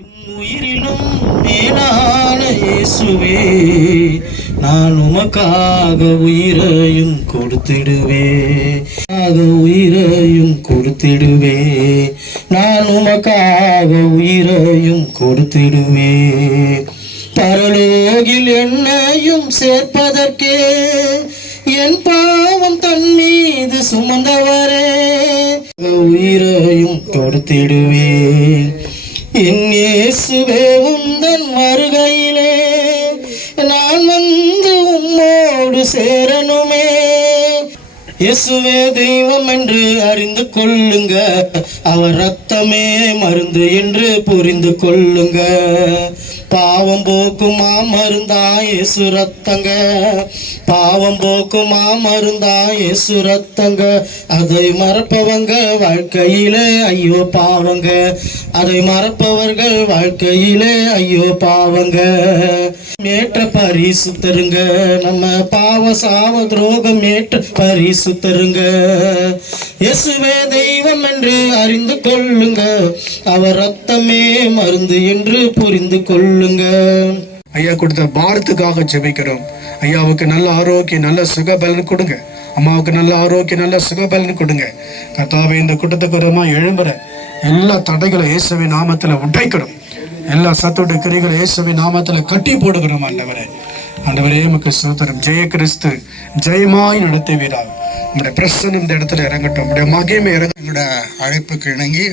என் உயிரிலும் மேலான இயேசுவே, நான் உமக்காக உயிரையும் கொடுத்திடுவே, உயிரையும் கொடுத்திடுவே, நான் உமக்காக உயிரையும் கொடுத்திடுவே. பரலோகில் என்னையும் சேர்ப்பதற்கே என் பாவம் தன் மீது சுமந்தவரே, உயிரையும் கொடுத்திடுவேன். என் இயேசுவே, உந்தன் வருகையிலே நான் வந்து உம்மோடு சேரணுமே. இயேசுவே தெய்வம் என்று அறிந்து கொள்ளுங்க, அவர் ரத்தமே மருந்து என்று புரிந்து கொள்ளுங்க. பாவம் போக்குமா மருந்தா இயேசு ரத்தங்க, பாவம் போக்குமா மருந்தா இயேசு ரத்தங்க. அதை மறப்பவங்க வாழ்க்கையிலே ஐயோ பாவங்க, அதை மறப்பவர்கள் வாழ்க்கையிலே ஐயோ பாவங்க. ஏற்ற பரிசுத்தருங்க, நம்ம பாவ சாவ துரோகம் ஏற்ற பரிசுத்தருங்க. இயேசுவே தெய்வம் என்று அறிந்து கொள்ளுங்க, அவர் ரத்தமே மருந்து என்று புரிந்து கொள்ளுங்க. ஐயா கொடுத்த பாரத்துக்காக ஜெபிக்கிறோம். ஐயாவுக்கு நல்ல ஆரோக்கியம், நல்ல சுகபலன் கொடுங்க. அம்மாவுக்கு நல்ல ஆரோக்கியம், நல்ல சுகபலன் கொடுங்க. கர்த்தாவே, இந்த கூட்டத்துக்குறமா எழும்புற எல்லா தடைகளை இயேசுவின் நாமத்துல உடைக்கிறோம். எல்லா சத்தோட கிரிகளை இயேசுவின் நாமத்துல கட்டி போடுகிறோம். ஆண்டவரே உமக்கு ஸ்தோத்திரம். ஜெய கிறிஸ்து ஜெயமாய் நடத்துவீராக. உங்களுடைய பிரசன்னம் இந்த இடத்துல இறங்கட்டும், உங்களுடைய மகிமை இறங்க. எங்களோட அழைப்புக்கு இணங்கி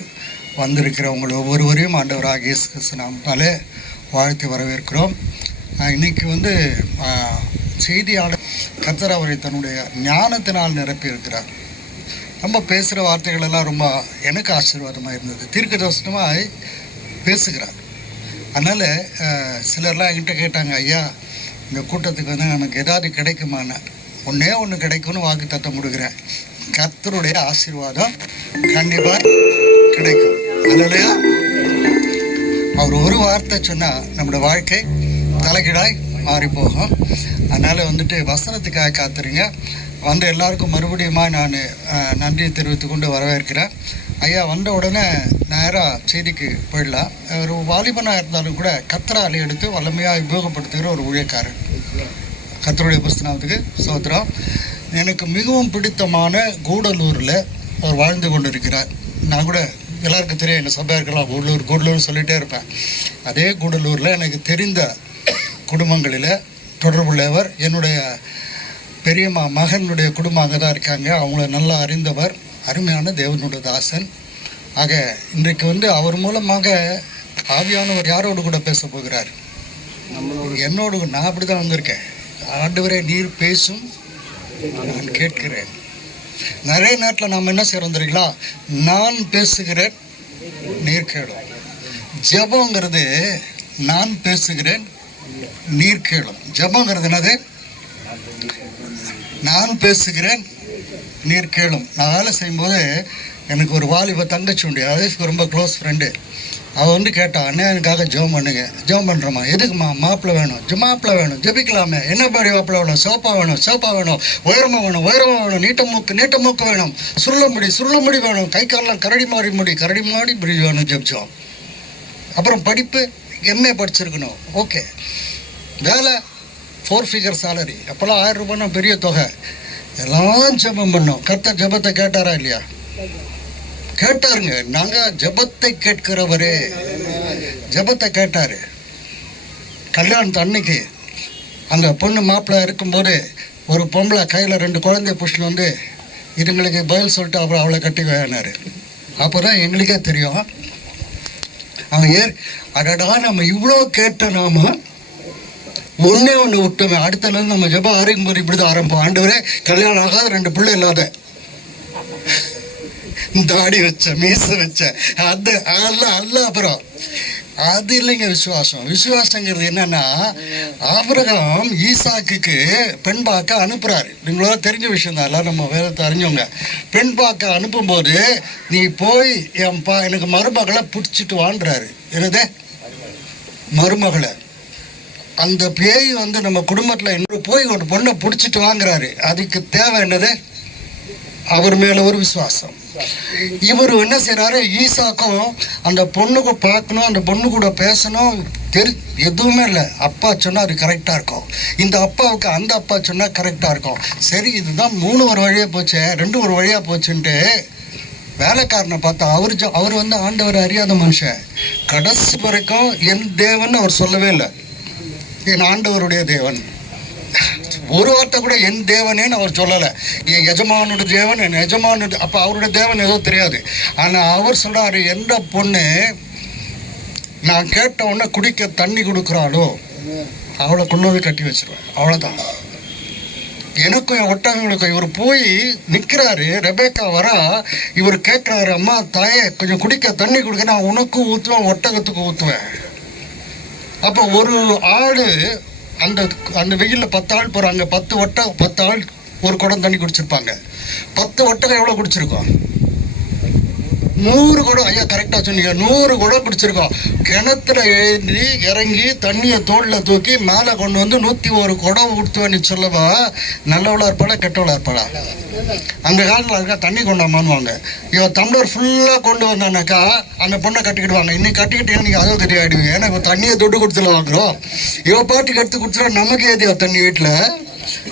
வந்திருக்கிறவங்க ஒவ்வொருவரையும் ஆண்டவராக இயேசு கிறிஸ்து நாமத்தாலே வாழ்த்து வரவேற்கிறோம். இன்னைக்கு செய்தியாளர் கர்த்தர் அவரை தன்னுடைய ஞானத்தினால் நிரப்பி இருக்கிறார். ரொம்ப பேசுகிற வார்த்தைகள் எல்லாம் ரொம்ப எனக்கு ஆசீர்வாதமாக இருந்தது. தீர்க்கதரிசனமாய் பேசுகிறார். அதனால் சிலர்லாம் என்கிட்ட கேட்டாங்க, ஐயா இந்த கூட்டத்துக்கு எனக்கு ஏதாவது கிடைக்குமான்னு. ஒன்றே ஒன்று கிடைக்கும்னு வாக்கு தத்தம் கொடுக்குறேன். கர்த்தருடைய ஆசீர்வாதம் கண்டிப்பாக கிடைக்கும். அதனால அவர் ஒரு வார்த்தை சொன்னால் நம்மளோட வாழ்க்கை தலைகீழாய் மாறி போகும். அதனால் வசனத்துக்காக காத்துருங்க. எல்லாருக்கும் மறுபடியும் நான் நன்றியை தெரிவித்து கொண்டு வரவேற்கிறேன். ஐயா வந்த உடனே நேராக செய்திக்கு போயிடலாம். ஒரு வாலிபனாக இருந்தாலும் கூட கர்த்தரால் எடுத்து வல்லமையாக உபயோகப்படுத்துகிற ஒரு ஊழியக்காரன். கர்த்தருடைய புஸ்தகத்துக்கு ஸ்தோத்திரம். எனக்கு மிகவும் பிடித்தமான கூடலூரில் அவர் வாழ்ந்து கொண்டு இருக்கிறார். நான் கூட எல்லாருக்கும் தெரியும், என்ன சபையாக இருக்கலாம், கூடலூர் சொல்லிகிட்டே இருப்பேன். அதே கூடலூரில் எனக்கு தெரிந்த குடும்பங்களில் தொடர்புள்ளவர். என்னுடைய பெரியம்மா மகனுடைய குடும்பம் அங்கே தான் இருக்காங்க. அவங்கள நல்லா அறிந்தவர், அருமையான தேவனுடைய தாசன். ஆக இன்றைக்கு அவர் மூலமாக ஆவியானவர் யாரோடு கூட பேச போகிறார்? என்னோடு. நான் அப்படி தான் வந்திருக்கேன். ஆண்டவரே நீர் பேசும், நான் கேட்கிறேன். நிறைய நேரத்தில் நாம் என்ன செய்கிறோம் தெரியுங்களா? நான் பேசுகிறேன், நீர் கேளும். ஜெபங்கிறது நான் பேசுகிறேன், நீர் கேளும். ஜெபங்கிறது என்னது? நான் பேசுகிறேன், நீர் கேளும். நான் வேலை செய்யும்போது எனக்கு ஒரு வாலிப தங்கச்சி உண்டு, அது ரொம்ப க்ளோஸ் ஃப்ரெண்டு. அவள் கேட்டா, அண்ணே எனக்காக ஜெபம் பண்ணுங்க. ஜெபம் பண்ணுறோமா? எதுக்குமா? மாப்பிள்ளை வேணும். மாப்பிள்ளை வேணும், ஜெபிக்கலாமே. என்ன பாடி மாப்பிள்ளை வேணும்? சோப்பா வேணும், சோப்பா வேணும். உயரமாக வேணும், நீட்ட மூக்கு வேணும். சுருள முடி வேணும். கை காலெலாம் கரடி மாறி முடி வேணும். ஜெபிச்சோம். அப்புறம் படிப்பு, எம்ஏ படிச்சிருக்கணும். ஓகே. வேலை 4 ஃபிகர் சேலரி. அப்போல்லாம் 1000 ரூபாய்னா பெரிய தொகை. எல்லாம் ஜெபம் பண்ணோம். கர்த்தர் ஜெபத்தை கேட்டாரா இல்லையா? கேட்டாருங்க. நாங்கள் ஜெபத்தை கேட்கிறவரே, ஜெபத்தை கேட்டார். கல்யாணத்து அன்னைக்கு அந்த பொண்ணு மாப்பிள்ளை இருக்கும்போது ஒரு பொம்பளை கையில் 2 குழந்தைய புஷ்டில் இதுங்களுக்கு பதில் சொல்லிட்டு அப்புறம் அவளை கட்டி வேணார். அப்போ தான் எங்களுக்கே தெரியும், அவன் அடடா நம்ம இவ்வளோ கேட்ட நாம ஒன்றே ஒன்று விட்டோமே. அடுத்தலேருந்து நம்ம ஜெபம் ஆரம்பிக்கும்போது இப்படி தான் ஆரம்பிப்போம். ஆண்டவரே கல்யாணம் ஆகாத 2 பிள்ளை இல்லாத, தாடி வச்ச, மீசை வச்ச, அது அல்ல. அப்புறம் அது இல்லைங்க விசுவாசம். விசுவாசங்கிறது என்னன்னா, ஆபிரகாம் ஈசாக்குக்கு பெண் பார்க்க அனுப்புறாரு. நீங்களோட தெரிஞ்ச விஷயம் தான், எல்லாம் நம்ம வேதத்தை அறிஞ்சவங்க. பெண் பார்க்க அனுப்பும்போது நீ போய் எனக்கு மருமகளை பிடிச்சிட்டு வான்றாரு. என்னது மருமகளை? அந்த பேய் நம்ம குடும்பத்தில் இன்னொரு போய் ஒரு பொண்ணை பிடிச்சிட்டு வாங்குறாரு. அதுக்கு தேவை என்னது? அவர் மேலே ஒரு விசுவாசம். இவர் என்ன செய்கிறாரு, ஈசாக்கும் அந்த பொண்ணுக்கு பார்க்கணும், அந்த பொண்ணு கூட பேசணும், எதுவுமே இல்லை. அப்பா சொன்னால் அது கரெக்டாக இருக்கும், இந்த அப்பாவுக்கு அந்த அப்பா சொன்னால் கரெக்டாக இருக்கும். சரி, இதுதான் 3 ஒரு வழியாக போச்சு, 2 ஒரு வழியாக போச்சுன்ட்டு வேலைக்காரனை பார்த்தா அவர் வந்து ஆண்டவர் அறியாத மனுஷன். கடைசி வரைக்கும் என் தேவன் அவர் சொல்லவே இல்லை, என் ஆண்டவருடைய தேவன். ஒரு வார்த்தை கூட என் தேவனேன்னு அவர் சொல்லலை. என் எஜமானோட தேவன், என் எஜமானோட. அப்போ அவருடைய தேவன் ஏதோ தெரியாது. ஆனால் அவர் சொல்கிறாரு, எந்த பொண்ணு நான் கேட்ட உடனே குடிக்க தண்ணி கொடுக்குறாளோ அவளை கொண்டு வந்து கட்டி வச்சிருவேன், அவ்வளோதான். எனக்கும் என் ஒட்டகங்களுக்கும். இவர் போய் நிற்கிறாரு, ரெபேக்கா வரா, இவர் கேட்குறாரு, அம்மா தாயே கொஞ்சம் குடிக்க தண்ணி கொடுக்க, நான் உனக்கும் ஊற்றுவேன் ஒட்டகத்துக்கும் ஊற்றுவேன். அப்போ ஒரு ஆள் அந்த அந்த வெயிலில் 10 ஆள் போகிறாங்க, 10 ஆள் ஒரு குடம் தண்ணி குடிச்சிருப்பாங்க. 10 ஒட்டகம் எவ்வளோ குடிச்சிருக்கோம்? 100 குடம். ஐயா கரெக்டாக சொன்னீங்க, 100 குடம் குடிச்சிருக்கோம். கிணத்துல எழுந்தி இறங்கி தண்ணியை தோளில் தூக்கி மேலே கொண்டு வந்து 101 குடம் ஊற்றுவேன்னு சொல்லவா நல்லவளாக இருப்பாளா கெட்டவளாக இருப்பாளா? அந்த காலத்தில் இருக்கா தண்ணி கொண்டாமான்னுவாங்க. இவன் டம்ளர் ஃபுல்லாக கொண்டு வந்தானாக்கா அந்த பொண்ணை கட்டிக்கிடுவாங்க. இன்னைக்கு கட்டிக்கிட்டேன்னு நீங்கள் அதுவும் தெரியாயிடுவீங்க, ஏன்னா இப்போ தண்ணியை தொட்டு கொடுத்துல வாங்குகிறோம். இவன் பாட்டுக்கு எடுத்து கொடுத்துட்டா நமக்கு ஏதியா தண்ணி வீட்டில்?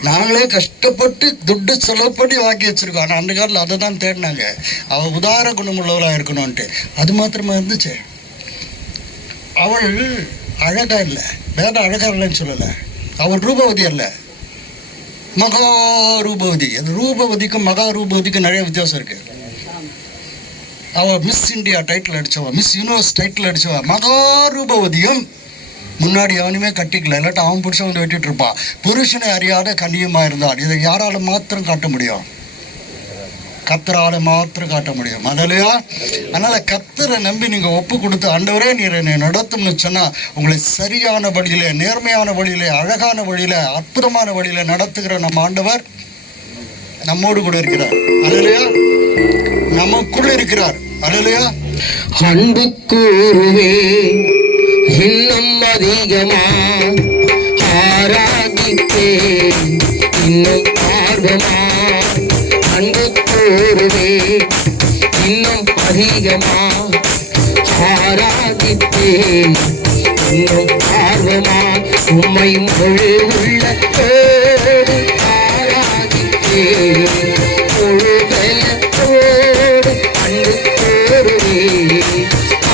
நாங்களே கஷ்டப்பட்டு துட்டு செலவு பண்ணி வாங்கி வச்சுருக்கோம். ஆனால் அந்த காலத்தில் அதை தான் தேடினாங்க, அவள் உதார குணமுள்ளவளாக இருக்கணும்ன்ட்டு. அது மாத்திரமா இருந்துச்சு. அவள் அழகாக இல்லை, வேற அழகாக இல்லைன்னு சொல்லலை. அவள் ரூபவதி அல்ல, மகா ரூபவதி. அது ரூபவதிக்கும் மகா ரூபவதிக்கும் நிறைய வித்தியாசம் இருக்குது. அவள் மிஸ் இந்தியா டைட்டில் அடித்தவா, மிஸ் யூனிவர்ஸ் டைட்டில் அடித்தவா. மகா ரூபவதியும் முன்னாடி அவனுமே கட்டிக்கல, இல்லாட்டா அவன் புருஷன் வந்து வெட்டிட்டு இருப்பான். புருஷனை அறியாத கன்னியமாக இருந்தால் இதை யாரால மாத்திரம் காட்ட முடியும்? கத்தரால மாத்திரம் காட்ட முடியும். அதலையா? அதனால் கத்தரை நம்பி நீங்கள் ஒப்பு கொடுத்து ஆண்டவரே நீர் என்னை நடத்தும்னு சொன்னால் உங்களை சரியான வழியிலே, நேர்மையான வழியிலே, அழகான வழியில, அற்புதமான வழியில நடத்துகிற நம்ம ஆண்டவர் நம்மோடு கூட இருக்கிறார். அதலையா? நமக்குள் இருக்கிறார். அதலையா? அன்பு கூறுவே இன்னும் அதிகமா ஆராதிப்பே இன்னும் ஆர்வமா. அன்பு கூறுவே இன்னும் அதிகமா ஆராதிப்பே இன்னும் ஆர்வமா. உம்மை முழு உள்ளத்தோடு ஆராதிப்பே முழு பலத்தோடு அன்பு கூறுவே.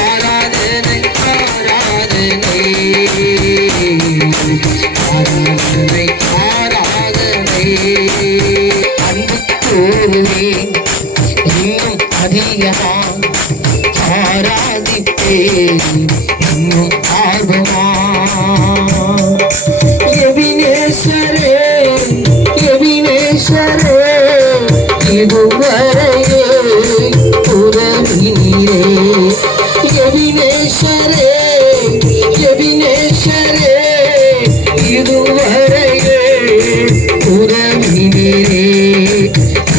ஆராதனை ஆராதனை ஆராதனை ஆராதனை. அன்பு கூறுவே இன்னும் அதிகமா ஆராதிப்பே இன்னும் ஆர்வமா. எபினேசரே எபினேசரே இதுவரையே உதவினீரே. எபினேசரே எபினேசரே இதுவரையே உதவினீரே.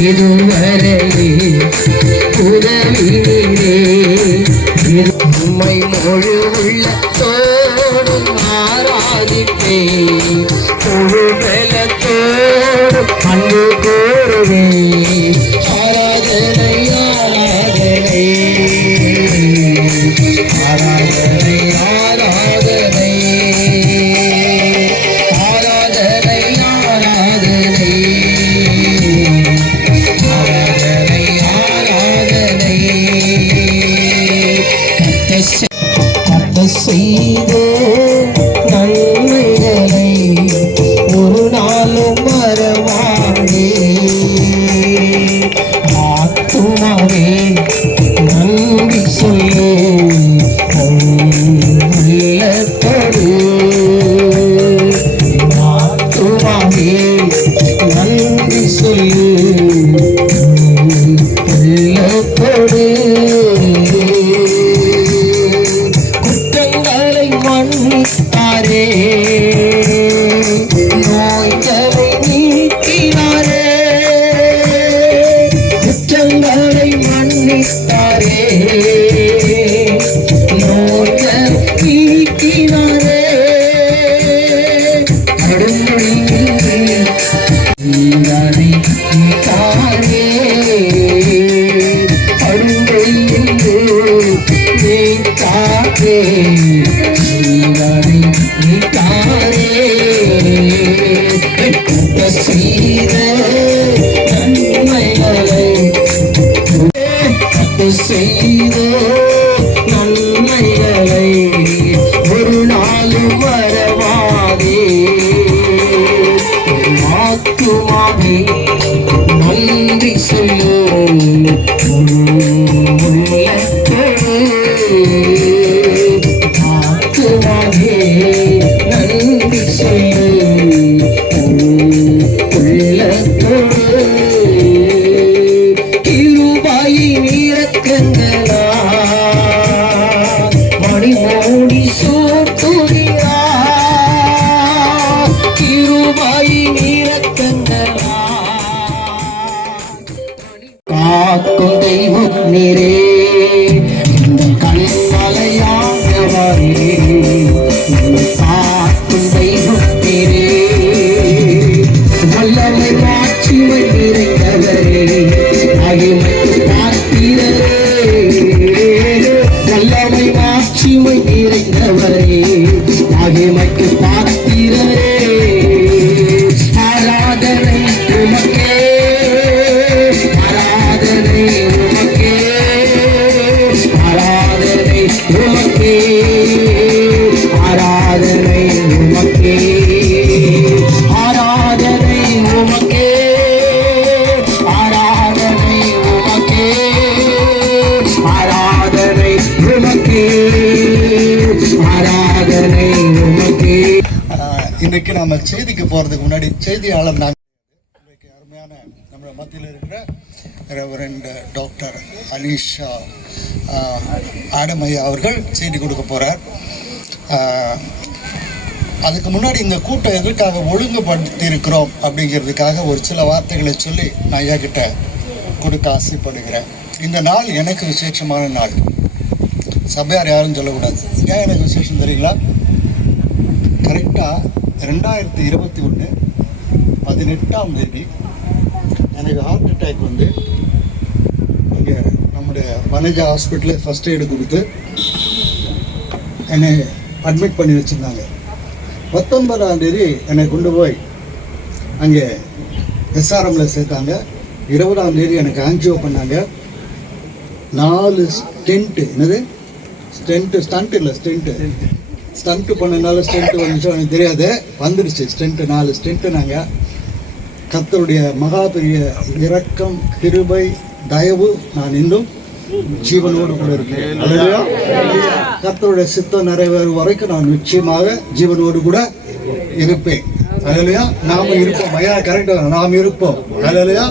இதுவரையே உதவினீரே. உம்மை முழு உள்ளத்தோடு ஆராதிப்பே முழு பலத்தோடு அன்பு கூறுவே. ஆராதனை ஆராதனை ஆராதனை ஆராதனை ஆராதனை ஆராதனை ஆராதனை ஆராதனை. கத்த செய்த நன்மைகளை ஒரு நாளும் மறவாதே. ஆத்துமாவே நன்றி சொல்லு உள்ளத்தோடு. ஆத்துமாவே நன்றி சொல்லு உள்ளத்தோடு. குற்றங்களை மன்னித்தாரே, நோய்களை நீக்கினாரே. குற்றங்களை மன்னித்தாரே, நோய்களை நீக்கினாரே. கடுமொழியில் நீதானே நீத்தாரே. ஜீவனை நீத்தாரே செய்த நன்மைகளை செய்த நன்மைகளை ஒரு நாளும் மறவாதே ஆத்துமாவே நன்றி சொல்லு ஆத்துமாவே நன்றி சொல்லு கிருபையின் இரக்கங்களா மணிமூடி சூட்டுகிறா கிருபையின் இரக்கங்களா காக்கும் தெய்வம் நீரே இந்த கண்மலையானவரே காக்கும் தெய்வம் நீரே வல்லமை மாட்சிமை நிறைந்தவரே மகிமைக்கு பாத்திரரே வல்லமை மாட்சிமை நிறைந்தவரே மகிமைக்கு பாத்திரரே ஆராதனை உமக்கே ஆராதனை உமக்கே ஆராதனை உமக்கே ஆராதனை உமக்கே ஆராதனை உமக்கே ஆராதனை உமக்கே ஆராதனை உமக்கே ஆராதனை உமக்கே. இன்றைக்கு நம்ம செய்திக்கு போகிறதுக்கு முன்னாடி செய்தியாளர் நாங்கள் இன்றைக்கு அருமையான நம்ம மத்தியில் இருக்கிற ரெவரண்ட் டாக்டர் அலீஷா ஆடமையா அவர்கள் செய்தி கொடுக்க போகிறார். அதுக்கு முன்னாடி இந்த கூட்டம் எதற்காக ஒழுங்குபடுத்தி இருக்கிறோம் அப்படிங்கிறதுக்காக ஒரு சில வார்த்தைகளை சொல்லி நான் ஐயா கிட்ட கொடுக்க ஆசைப்படுகிறேன். இந்த நாள் எனக்கு விசேஷமான நாள். சபையார் யாரும் சொல்லக்கூடாது. ஏன் எனக்கு விசேஷம் தெரியுங்களா? கரெக்டாக 2021 18ஆம் தேதி எனக்கு ஹார்ட் அட்டாக் வந்து இங்கே நம்முடைய வனஜா ஹாஸ்பிட்டலில் ஃபஸ்ட் எய்டு கொடுத்து என்னை அட்மிட் பண்ணி வச்சுருந்தாங்க. 19ஆம் தேதி என்னை கொண்டு போய் அங்கே எஸ்ஆர்எம்மில் சேர்த்தாங்க. 20ஆம் தேதி எனக்கு ஆன்ஜியோ பண்ணாங்க. 4 ஸ்டென்ட்டு, என்னது ஸ்டண்ட்டு பண்ணனால ஸ்டென்ட்டு வந்துச்சோ எனக்கு தெரியாது, வந்துடுச்சு ஸ்டென்ட்டு. 4 ஸ்டென்ட்டு. நாங்கள் கர்த்தருடைய மகா பெரிய இரக்கம், கிருபை, தயவு நான் இன்னும் ஜீவனோடு கூட இருக்கிறேன். கர்த்தருடைய சித்தம் நிறைவேறும் வரைக்கும் நான் நிச்சயமாக ஜீவனோடு கூட இருப்பேன். அல்லையா? நாம் இருப்போம். ஐயா கரெக்டாக நாம் இருப்போம். அல்லையா?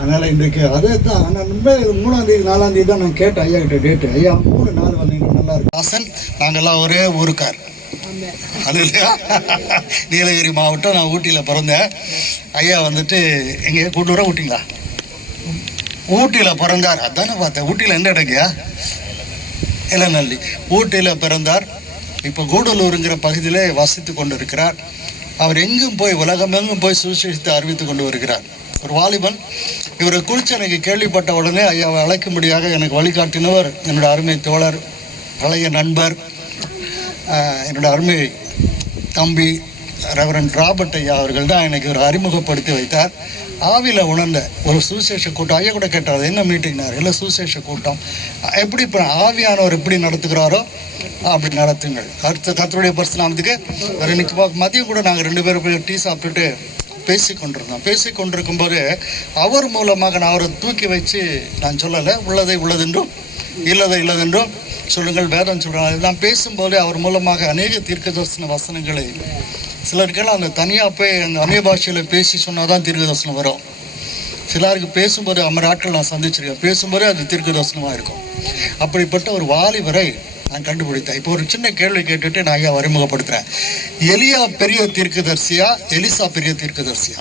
அதனால் இன்றைக்கு அதே தான். நான் 3ஆம் தேதி 4ஆம் தேதி தான் நான் கேட்டேன் ஐயா கிட்ட டேட்டு. ஐயா 3 நாள் வந்தீங்க நல்லா இருக்கு. ஹாசன் நாங்கள்லாம் ஒரே ஊருக்கார். அல்லையா? நீலகிரி மாவட்டம். நான் ஊட்டியில் பிறந்தேன். ஐயா வந்துட்டு எங்கே கூட்டூரா ஊட்டிங்களா? ஊட்டியில் பிறந்தார். அதானே பார்த்தேன். ஊட்டியில் எந்த இடங்கயா? இளநல்லி. ஊட்டியில் பிறந்தார். இப்போ கூடலூருங்கிற பகுதியிலே வசித்து கொண்டு இருக்கிறார். அவர் எங்கும் போய் உலகமெங்கும் போய் சுவிசேஷத்தை அறிவித்து கொண்டு வருகிறார். ஒரு வாலிபன். இவரை குறித்து எனக்கு கேள்விப்பட்ட உடனே ஐயாவை அழைக்கும்படியாக எனக்கு வழிகாட்டினவர் என்னோடய அருமை தோழர், பழைய நண்பர், என்னோடய அருமை தம்பி ரெவரண்ட் ராபர்ட் ஐயா அவர்கள் தான் எனக்கு ஒரு அறிமுகப்படுத்தி வைத்தார். ஆவியில் உணர்ந்த ஒரு சுவிசேஷ கூட்டம். ஐயா கூட கேட்டார் என்ன மீட்டிங்னார். இல்லை சுவிசேஷ கூட்டம். எப்படி இப்போ ஆவியானவர் எப்படி நடத்துகிறாரோ அப்படி நடத்துங்கள். கர்த்தருடைய பரிசுநாமத்துக்கு. இன்னைக்கு மதியம் கூட நாங்கள் 2 பேரும் போய் டீ சாப்பிட்டுட்டு பேசிக்கொண்டிருக்கும் போது அவர் மூலமாக நான் அவரை தூக்கி வச்சு நான் சொல்லலை. உள்ளதை உள்ளதென்றும் இல்லதை இல்லதென்றும் சொல்லுங்கள் வேதம் சொல்கிறாங்க. நான் பேசும்போது அவர் மூலமாக அநேக தீர்க்கதரிசன வசனங்களை சிலருக்கெல்லாம் அந்த தனியாக போய் அந்த அந்நிய பாஷையில் பேசி சொன்னால் தான் தீர்க்கதரிசனம் வரும். சிலருக்கு பேசும்போது ஆட்கள் நான் சந்திச்சிருக்கேன். பேசும்போதே அது தீர்க்கதரிசனமாக இருக்கும். அப்படிப்பட்ட ஒரு வாலிபரை நான் கண்டுபிடித்தேன். இப்போ ஒரு சின்ன கேள்வி கேட்டுட்டு நான் ஐயா அறிமுகப்படுத்துகிறேன். எலியா பெரிய தீர்க்கதரிசியா, எலிசா பெரிய தீர்க்கதரிசியா?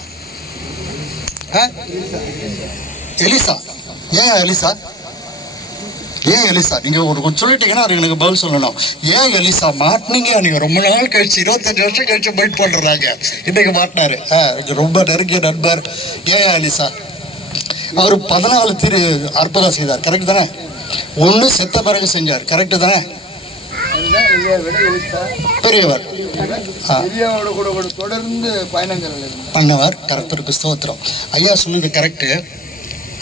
எலிசா. ஏன் எலிசா? ஏன் எலிசா? நீங்கள் ஒரு சொல்லிட்டீங்கன்னா அது எனக்கு பதில் சொல்லணும். ஏன் எலிசா மாட்டினீங்க? நீங்கள் ரொம்ப நாள் கழிச்சு 25 வருஷம் கழிச்சு பைட் பண்ணுறாங்க. இன்றைக்கு மாட்டினாரு. ரொம்ப நெருங்கிய நண்பர். ஏன் எலிசா? அவர் 14 அற்புதம் செய்தார். கரெக்டு தானே? 1 செத்த பிறகு செஞ்சார். கரெக்டு தானே? பெரியவர் பெரியவரோட கூட தொடர்ந்து பயணங்கள் பண்ணவர். கர்த்தருக்கு ஸ்தோத்திரம். ஐயா சொன்னது கரெக்டு.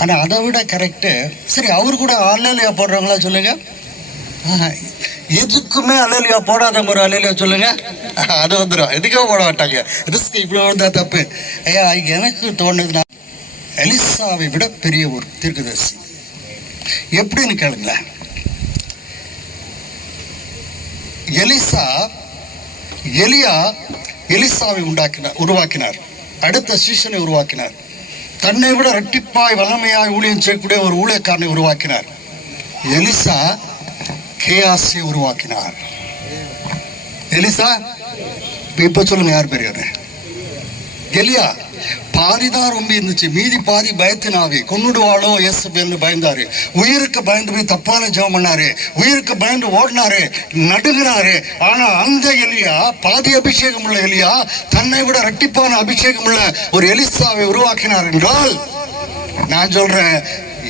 ஆனால் அதை விட கரெக்டு, சரி அவர் கூட அல்லேலூயா போடுறவங்களா சொல்லுங்க. எதுக்குமே அல்லேலூயா போடாதவங்க ஒரு அல்லேலூயா சொல்லுங்க. அது வந்துடும். எதுக்கோ போட மாட்டாங்க. ரிஸ்க் இப்படி வந்தா தப்பு. ஐயா எனக்கு தோணுதுன்னா எலிசாவை விட பெரிய ஒரு தீர்க்கதரிசி எப்படின்னு கேளுங்களேன். எலிசாவை உருவாக்கினார். அடுத்த சீசனை உருவாக்கினார். தன்னை விட இரட்டிப்பாய் வல்லமையாய் ஊழியம் செய்யக்கூடிய ஒரு ஊழியக்காரனை உருவாக்கினார். எலிசா கேயாசை உருவாக்கினார். எலிசா இப்ப சொல்லுங்க யார் பெரியவர்? எலியா பாதிதான் ரொம்ப இருந்துச்சு, மீதி பாதி பயத்தினாவே கொன்னுடுவாளோ இயேசுபேல்னு பயந்தாரு. உயிருக்கு பயந்து போய் தப்பான ஜெபம் பண்ணாரு. உயிருக்கு பயந்து ஓடினாரு, நடுங்கினாரு. ஆனா அந்த எலியா, பாதி அபிஷேகம் உள்ள எலியா, தன்னை விட இரட்டிப்பான அபிஷேகம் உள்ள ஒரு எலிசாவை உருவாக்கினார் என்றால், நான் சொல்றேன்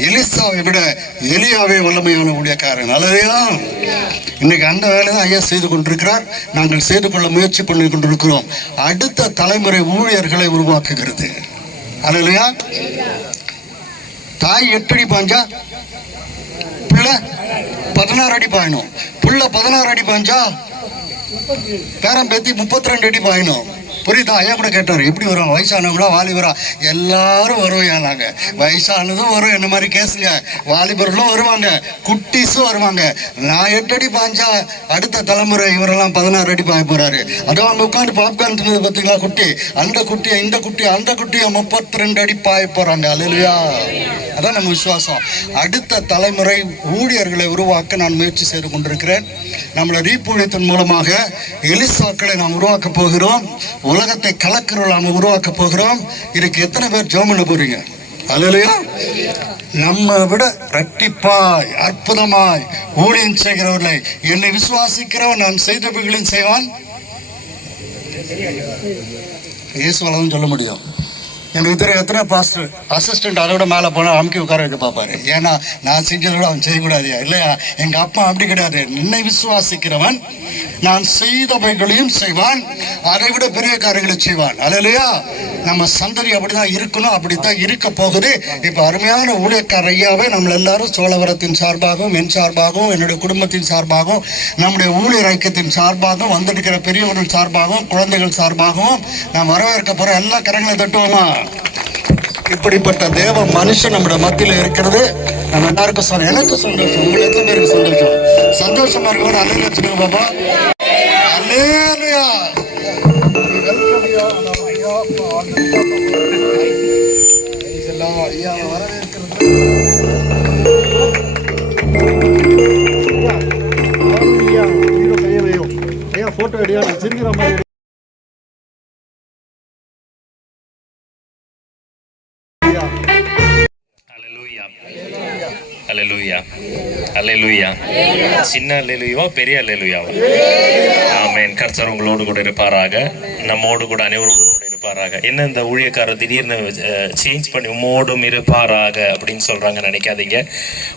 எலிசாவை விட எலியாவே வல்லமையான ஊழியக்காரன். அல்லையா? இன்னைக்கு அந்த வேலை தான் ஐயா செய்து கொண்டிருக்கிறார். நாங்கள் செய்து கொள்ள முயற்சி பண்ணி கொண்டிருக்கிறோம். அடுத்த தலைமுறை ஊழியர்களை உருவாக்குகிறது. அல்லையா? தாய் 8 அடி பாஞ்சா பிள்ளை 16 அடி பாயணும். புள்ள 16 அடி பாஞ்சா பேரம் பேத்தி 32 அடி பாயணும். புரியுதா? ஐயா கூட கேட்டார், எப்படி வருவாங்க? வயசானவங்களா வாலிபரா? எல்லாரும் வருவோம். நாங்கள் வயசானதும் வரும், என்ன மாதிரி கேஸுங்க. வாலிபர்களும் வருவாங்க, குட்டீஸும் வருவாங்க. நான் 8 அடி பாஞ்சா அடுத்த தலைமுறை இவரெல்லாம் 16 அடி பாய போறாரு. அதோ அவங்க உட்காந்து பாப்கார்ன் தின்னது பார்த்தீங்களா? குட்டி, அந்த குட்டியை இந்த குட்டி அந்த குட்டியை 32 அடி பாய போறாங்க. அல்லேலூயா! அதான் நம்ம விசுவாசம். அடுத்த தலைமுறை ஊழியர்களை உருவாக்க நான் முயற்சி செய்து கொண்டிருக்கிறேன். நம்மளை ரீப்பூழியத்தின் மூலமாக எலிசாக்களை நாம் உருவாக்க போகிறோம். உலகத்தை கலக்கிறவர்கள் நாம் உருவாக்க போகிறோம். இதுக்கு எத்தனை பேர் ஜெபம் பண்ண போறீங்க? அல்லேலூயா! நம்ம விட இரட்டிப்பாய் அற்புதமாய் ஊழியம் செய்கிறவர்களை, என்னை விசுவாசிக்கிறவன் நான் செய்தவைகளையும் செய்வான். இயேசுவால சொல்ல முடியும். எனக்கு தெரியும் எத்தனை பாஸ்டர் அசிஸ்டன்ட் அதை விட மேலே போனால் அமுக்கி உட்கார வைக்க பார்ப்பாரு. ஏன்னா நான் செஞ்சதை விட அவன் செய்யக்கூடாது இல்லையா? எங்கள் அப்பா அப்படி கிடையாது. என்னை விசுவாசிக்கிறவன் நான் செய்தவைகளையும் செய்வான், அதை விட பெரிய காரியங்களை செய்வான். அல்லையா? நம்ம சந்ததி அப்படிதான் இருக்கணும், அப்படித்தான் இருக்க போகுது. இப்போ அருமையான ஊழியக்கார ஐயாவை நம்ம எல்லாரும் சோழவரத்தின் சார்பாகவும், என் சார்பாகவும், என்னுடைய குடும்பத்தின் சார்பாகவும், நம்முடைய ஊழியர் ஐக்கியத்தின் சார்பாகவும், வந்திருக்கிற பெரியவர்கள் சார்பாகவும், குழந்தைகள் சார்பாகவும் நாம் வரவேற்க போகிற எல்லா கரங்களை தட்டுவோமா? இப்படிப்பட்ட தேவ மனுஷன் நம்முடைய மத்தியில் இருக்கிறது நம்ம எல்லாருக்கும் சொன்ன எனக்கு சந்தோஷம். உங்களுக்கு எத்தனை பேருக்கு சந்தோஷம்? சந்தோஷமா இருக்கணும். அல்லேலூயா சொல்லுங்க பாப்பா. அல்லேலூயா! ஐயா வரவேற்கிறது போட்டோ எடுக்க சிரிக்கிற மாதிரி. அல்லேலூயா, அல்லேலூயா. சின்ன அல்லேலூயாவா பெரிய அல்லேலூயாவா? ஆமென். கர்த்தர் உங்களோடு கூட இருப்பாராக, நம்மோடு கூட அனைவரோடு கூட இருப்பாராக. என்ன இந்த ஊழியக்காரர் திடீர்னு சேஞ்ச் பண்ணி உம்மோடும் இருப்பாராக அப்படின்னு சொல்றாங்க நினைக்காதீங்க.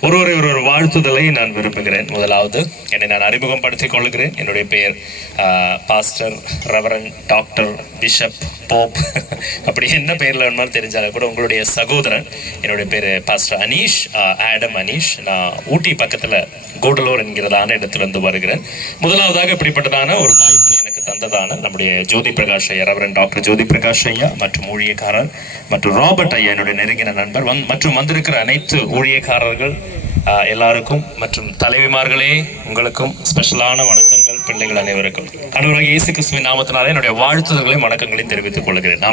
ஒரு வாழ்த்துதலை நான் விரும்புகிறேன். முதலாவது என்னை நான் அறிமுகப்படுத்திக் கொள்கிறேன். என்னுடைய பெயர் pastor, reverend, doctor, bishop, Pope, அப்படி என்ன பெயரில் வேணுமாலும் தெரிஞ்சாலும் கூட உங்களுடைய சகோதரன். என்னுடைய பேர் பாஸ்டர் அனீஷ், ஆடம் அனீஷ். நான் ஊட்டி பக்கத்தில் கூடலூர் என்கிறதான இடத்திலிருந்து வருகிறேன். முதலாவதாக இப்படிப்பட்டதான ஒரு வாய்ப்பு எனக்கு தந்ததான நம்முடைய ஜோதி பிரகாஷ் ஐயா, ரெவரண்ட் டாக்டர் ஜோதி பிரகாஷ் ஐயா மற்றும் ஊழியக்காரர் மற்றும் ராபர்ட் ஐயா, என்னுடைய நெருங்கின நண்பர், மற்றும் வந்திருக்கிற அனைத்து ஊழியக்காரர்கள் எல்லாருக்கும் மற்றும் தலைவிமார்களே உங்களுக்கும் ஸ்பெஷலான வணக்கங்கள். பிள்ளைகள் அனைவருக்கும் ஆண்டவராகிய இயேசு கிறிஸ்துவின் நாமத்தினாலே என்னுடைய வாழ்த்துதல்களையும் வணக்கங்களையும் தெரிவித்துக் கொள்கிறேன்.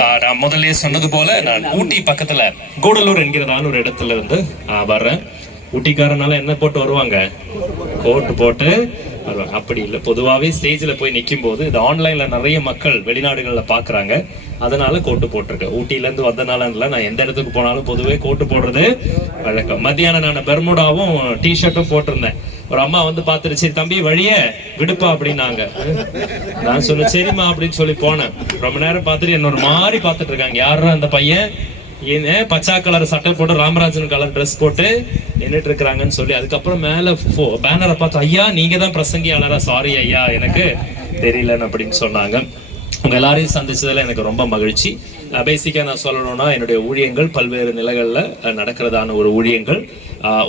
நான் முதல்ல சொன்னது போல நான் ஊட்டி பக்கத்துல கூடலூர் என்கிறதான ஒரு இடத்துல இருந்து வர்றேன். ஊட்டிக்காரனால என்ன போட்டு வருவாங்க? கோட்டு போட்டு வருவாங்க. அப்படி இல்லை, பொதுவாகவே ஸ்டேஜில் போய் நிற்கும் போது இது ஆன்லைனில் நிறைய மக்கள் வெளிநாடுகளில் பார்க்குறாங்க, அதனால கோட்டு போட்டிருக்கேன். ஊட்டியிலேருந்து வந்தனால இல்லை, நான் எந்த இடத்துக்கு போனாலும் பொதுவே கோட்டு போடுறது வழக்கம். மத்தியானம் நான் பெர்முடாவும் டிஷர்ட்டும் போட்டிருந்தேன். ஒரு அம்மா வந்து பார்த்துட்டு, சரி தம்பி வழிய விடுப்பா அப்படின்னாங்க. நான் சொன்னேன் சரிம்மா அப்படின்னு சொல்லி போனேன். ரொம்ப நேரம் பார்த்துட்டு என்ன ஒரு மாதிரி பார்த்துட்டு இருக்காங்க. யாரும் அந்த பையன் ஏன் பச்சை கலர் சட்டை போட்டு ராமராஜன் கலர் ட்ரெஸ் போட்டு நின்றுட்டு இருக்கிறாங்கன்னு சொல்லி அதுக்கப்புறம் மேல பேனரை பார்த்து, ஐயா நீங்க தான் பிரசங்கியாளரா? சாரி ஐயா எனக்கு தெரியலன்னு அப்படின்னு சொன்னாங்க. உங்க எல்லாரையும் சந்திச்சதுல எனக்கு ரொம்ப மகிழ்ச்சி. பேசிக்கா நான் சொல்லணும்னா என்னுடைய ஊழியங்கள் பல்வேறு நிலைகளில் நடக்கிறதான ஒரு ஊழியங்கள்.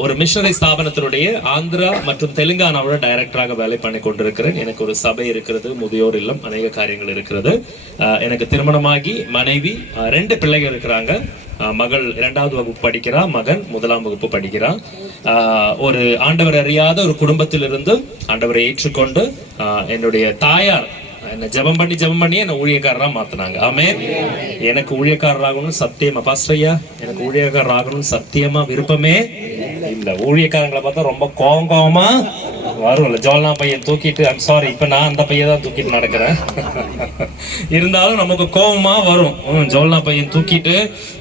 ஒரு மிஷனரி ஸ்தாபனத்தினுடைய ஆந்திரா மற்றும் தெலுங்கானாவோட டைரக்டராக வேலை பண்ணி கொண்டிருக்கிறேன். எனக்கு ஒரு சபை இருக்கிறது, முதியோர் இல்லம், அநேக காரியங்கள் இருக்கிறது. எனக்கு திருமணமாகி மனைவி 2 பிள்ளைகள் இருக்கிறாங்க. மகள் 2வது வகுப்பு படிக்கிறா, மகன் 1ஆம் வகுப்பு படிக்கிறான். ஒரு ஆண்டவர் அறியாத ஒரு குடும்பத்திலிருந்து ஆண்டவரை ஏற்றுக்கொண்டு என்னுடைய தாயார் என்ன ஜெபம் பண்ணி என்ன ஊழியக்காரரா மாத்தினாங்க. ஆமென். எனக்கு ஊழியக்காரராகணும்னு சத்தியமா பாஸ்டர் ஐயா, எனக்கு ஊழியக்காரராகணும்னு சத்தியமா விருப்பமே இல்ல. ஊழியக்காரங்களை பார்த்தா ரொம்ப கோவமா வரும்ல. ஜோல்னா பையன் தூக்கிட்டு, ஐம் சாரி, இப்ப நான் அந்த பையன் தான் தூக்கிட்டு நடக்கிறேன். இருந்தாலும் நமக்கு கோவமா வரும். ஜோல்னா பையன் தூக்கிட்டு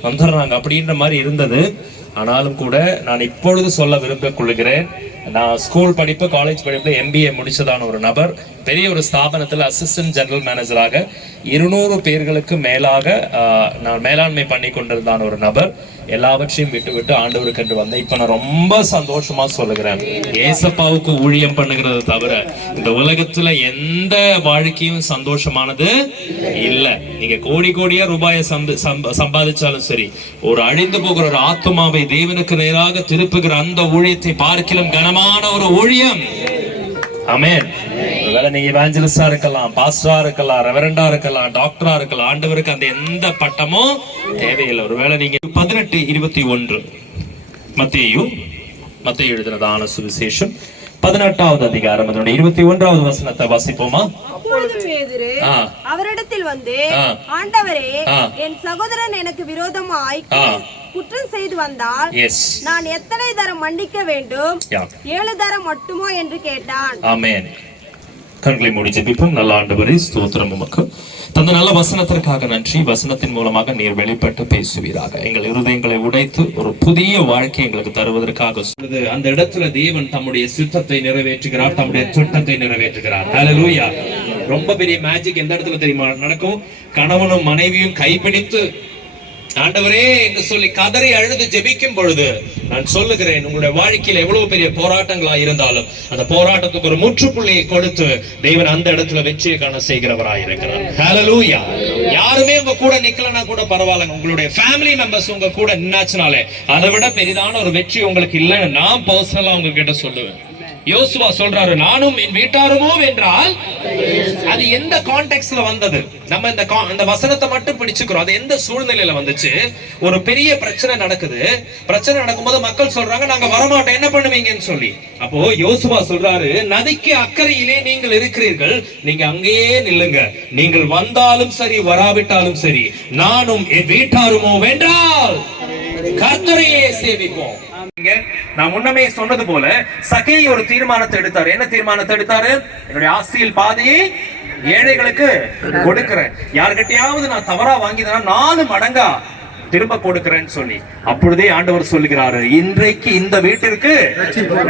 வந்துடுறாங்க அப்படின்ற மாதிரி இருந்தது. ஆனாலும் கூட நான் இப்பொழுது சொல்ல விரும்ப கொள்கிறேன், நான் ஸ்கூல் படிப்பு காலேஜ் படிப்புல MBA முடிச்சதான ஒரு நபர், பெரிய ஒரு ஸ்தாபனத்தில் அசிஸ்டன்ட் ஜெனரல் மேனேஜராக 200 பேர்களுக்கு மேலாக நான் மேலாண்மை பண்ணி கொண்டிருந்தான ஒரு நபர். எல்லாவற்றையும் விட்டு ஆண்டவருக்கு என்று வந்தேன். இப்ப நான் ரொம்ப சந்தோஷமா சொல்லுகிறேன், ஏசப்பாவுக்கு ஊழியம் பண்ணுகிறத தவிர இந்த உலகத்துல எந்த வாழ்க்கையும் சந்தோஷமானது இல்ல. நீங்க கோடியா ரூபாயை சம்பாதிச்சாலும் சரி, ஒரு அழிந்து போகிற ஒரு ஆத்துமாவை தேவனுக்கு நேராக திருப்புகிற அந்த ஊழியத்தை பார்க்கிலும் கனமான ஒரு ஊழியம். ஆமென். ஒருவேளை நீங்க எவாஞ்சலிஸ்டா இருக்கலாம், பாஸ்டரா இருக்கலாம், ரெவரண்டா இருக்கலாம், டாக்டரா இருக்கலாம், ஆண்டவருக்கு அந்த எந்த பட்டமும் தேவையில்லை. ஒருவேளை நீங்க 18:21 மத்தேயு எழுதினதான சுவிசேஷம் 18வது அதிகாரம் அதனுடைய 21வது வசனத்தை வாசிப்போமா? அப்பொழுது பேதுரு அவரிடத்தில் வந்து, ஆண்டவரே, என் சகோதரன் எனக்கு விரோதமாய் குற்றம் செய்து வந்தால் நான் எத்தனை தரம் மன்னிக்க வேண்டும்? 7 தரம் மட்டுமோ என்று கேட்டான். ஆமென். கண்களை மூடி ஜெபிப்போம். நல்ல ஆண்டவரே, ஸ்தோத்திரம் உமக்கு. தந்த நல்ல வசனத்திற்காக நன்றி. வசனத்தின் மூலமாக நீர் வெளிப்பட்டு பேசுவீராக. எங்கள் இருதயங்களை உடைத்து ஒரு புதிய வாழ்க்கை எங்களுக்கு தருவதற்காக அந்த இடத்துல தேவன் தம்முடைய சித்தத்தை நிறைவேற்றுகிறார், தம்முடைய திட்டத்தை நிறைவேற்றுகிறார். ஹல்லேலூயா. ரொம்ப பெரிய மேஜிக் எந்த இடத்துல தெரியுமா நடக்கும்? கணவனும் மனைவியும் கைப்பிடித்து ஆண்டவரே என்று சொல்லி கதறி அழுது ஜெபிக்கும் பொழுது நான் சொல்லுகிறேன், உங்களுடைய வாழ்க்கையில் எவ்வளவு பெரிய போராட்டங்களா இருந்தாலும் அந்த போராட்டத்துக்கு ஒரு முற்றுப்புள்ளியை கொடுத்து தேவன் அந்த இடத்துல வெற்றியை காண செய்கிறவராய் இருக்கிறார். ஹல்லேலூயா. யாருமே உங்க கூட நிக்கலனா கூட பரவாயில்ல, உங்களுடைய ஃபேமிலி மெம்பர்ஸ் உங்க கூட நின்னாச்சுனாலே அதை விட பெரிதான ஒரு வெற்றி உங்களுக்கு இல்லைன்னு நான் பர்சனலா உங்ககிட்ட சொல்லுவேன். யோசுவா சொல்றாரு, நானும் என் வீட்டாருமோ என்றால் அது எந்த கான்டெக்ட்ல வந்தது? நம்ம இந்த வசனத்தை மட்டும் பிடிச்சுக்கிறோம். அது எந்த சூழ்நிலையில வந்துச்சு? ஒரு பெரிய பிரச்சனை நடக்குது. பிரச்சனை நடக்கும்போது மக்கள் சொல்றாங்க, நாங்க வரமாட்டோம், என்ன பண்ணுவீங்கன்னு சொல்லி. அப்போ யோசுவா சொல்றாரு, நதிக்கு அக்கறையிலே நீங்கள் இருக்கிறீர்கள், நீங்க அங்கேயே நில்லுங்க. நீங்கள் வந்தாலும் சரி வராவிட்டாலும் சரி, நானும் என் வீட்டாருமோ வென்றால் கர்த்தரையே சேவிப்போம். நான் முன்னமே சொன்னது போல சகேயு ஒரு தீர்மானத்தை எடுத்தாரு. என்ன தீர்மானத்தை எடுத்தாரு? என்னுடைய ஆஸ்தியில் பாதியை ஏழைகளுக்கு கொடுக்கிறேன். யார்கிட்டயாவது நான் தவறா வாங்கினா 4 மடங்கா திரும்ப கொடுக்கிறேன்னு சொல்லி. அப்பொழுதே ஆண்டவர் சொல்லுகிறாரு, இன்றைக்கு இந்த வீட்டிற்கு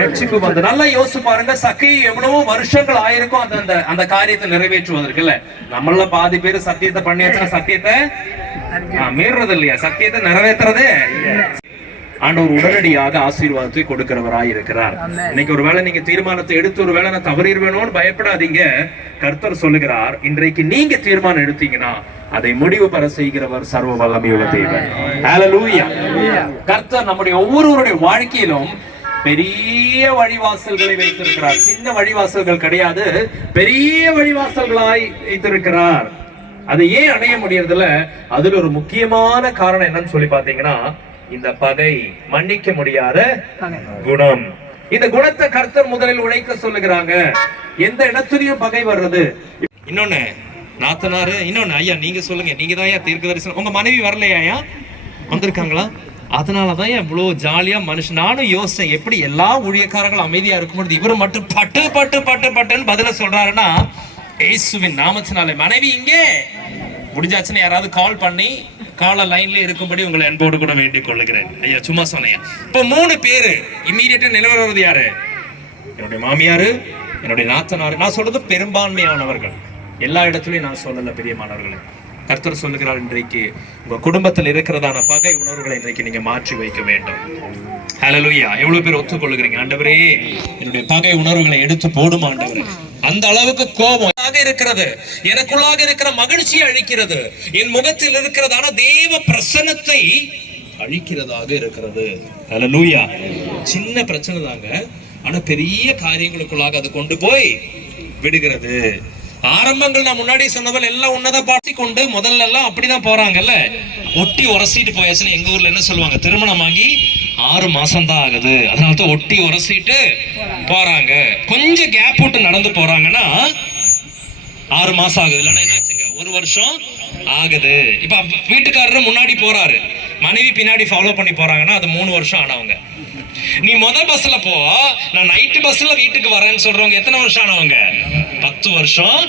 ரட்சிப்பு வந்து. நல்லா யோசிச்சு பாருங்க, சகேயு எவ்வளவோ வருஷங்கள் ஆயிருக்கும் அந்த காரியத்தை நிறைவேற்றுவதற்கு. இல்ல நம்மள பாதி பேர் சத்தியத்தை பண்ணியாச்சுன்னா சத்தியத்தை மீறுறது இல்லையா, சத்தியத்தை நிறைவேற்றுறதே. ஆண்டவர் உடனடியாக ஆசீர்வாதத்தை கொடுக்கிறவராய் இருக்கிறார். இன்னைக்கு ஒருவேளை நீங்க தீர்மானத்தை எடுத்து ஒருவேளை நான் தவறிடுவேணும்னு பயப்படாதீங்க. கர்த்தர் சொல்லுகிறார், இன்றைக்கு நீங்க தீர்மானம் எடுத்தீங்கன்னா அதை முடிவு பெற செய்கிறவர் சர்வ வல்லமையுள்ள தேவன். ஹல்லேலூயா. கர்த்தர் நம்முடைய ஒவ்வொருவருடைய வாழ்க்கையிலும் பெரிய வழிவாசல்களை வைத்திருக்கிறார். சின்ன வழிவாசல்கள் கிடையாது, பெரிய வழிவாசல்களாய் வைத்திருக்கிறார். அதை ஏன் அடைய முடியறதுல அதுல ஒரு முக்கியமான காரணம் என்னன்னு சொல்லி பாத்தீங்கன்னா, இந்த பகை, மன்னிக்க முடியாத குணம். இந்த குணத்தை கர்த்தர் முதலில் உழைக்க சொல்லுகிறாங்க. எந்த இடத்துலயும் பகை வர்றது. இன்னொன்னு நாத்தனாரு, இன்னொன்னு ஐயா நீங்க சொல்லுங்க, நீங்க தான் ஐயா தீர்க்கதரிசனம். உங்க மனைவி வரலையா? வந்திருக்காங்களா? அதனாலதான் இவ்வளவு ஜாலியா மனுஷன். நானும் யோசிச்சேன், எப்படி எல்லா ஊழியக்காரங்களும் அமைதியா இருக்கும்போது இவரு மட்டும் பட்டு பட்டு பட்டு பட்டுன்னு பதில சொல்றாருன்னா, இயேசுவின் நாமத்தினாலே மனைவி இங்கே முடிஞ்சாச்சுன்னு யாராவது கால் பண்ணி கால லைன்ல இருக்கும்படி உங்களை அன்போடு கூட வேண்டிக் கொள்ளுகிறேன். ஐயா சும்மா சொன்னேன். இப்போ 3 பேரு இம்மீடியட்டா நிலவரது யாரு? என்னுடைய மாமியாரு, என்னுடைய நாத்தனாரு. நான் சொல்றது பெரும்பான்மையானவர்கள். எல்லா இடத்துலயும் நான் சொல்லல பெரியமானவர்களே. கர்த்தர் சொல்லுகிறார், இன்றைக்கு உங்க குடும்பத்தில் இருக்கிறதான பகை உணர்வுகளை இன்றைக்கு நீங்க மாற்றி வைக்க வேண்டும். ஹல்லேலூயா. எவ்வளவு பேர் ஒத்துக்கொள்ளுகிறீங்க? ஆண்டவரே, என்னுடைய பகை உணர்வுகளை எடுத்து போடும் ஆண்டவரே. அந்த அளவுக்கு கோபம் இருக்கிறது, எனக்குள்ளாக இருக்கிற மகிழ்ச்சியை அழிக்கிறது, என் முகத்தில் இருக்கிறதான தேவ பிரசன்னத்தை அழிக்கிறதாக இருக்கிறது. ஹல்லேலூயா. சின்ன பிரச்சனை தாங்க, ஆனா பெரிய காரியங்களுக்குள்ளாக அது கொண்டு போய் விடுகிறது. ஆரம்பங்கள் நான் முன்னாடி சொன்னவள் எல்லாம் உன்னதை பார்த்து கொண்டு முதல்ல எல்லாம் அப்படிதான் போறாங்கல்ல, ஒட்டி உரசிட்டு போயாச்சுன்னு எங்க ஊர்ல என்ன சொல்லுவாங்க, திருமணமாகி 6 மாசம் தான் ஆகுது, அதனாலதான் ஒட்டி உரசிட்டு போறாங்க. கொஞ்சம் கேப் விட்டு நடந்து போறாங்கன்னா 6 மாசம் ஆகுது, இல்லைன்னா என்னாச்சுங்க 1 வருஷம் ஆகுது. இப்ப வீட்டுக்காரரு முன்னாடி போறாரு, மனைவி பின்னாடி ஃபாலோ பண்ணி போறாங்கன்னா அது 3 வருஷம் ஆனவங்க. நீ பஸ்ல போ, நான் நைட்டு பஸ்ல வீட்டுக்கு வரேன்னு சொல்றவங்க எத்தனை வருஷம் ஆனவங்க? 10 வருஷம்.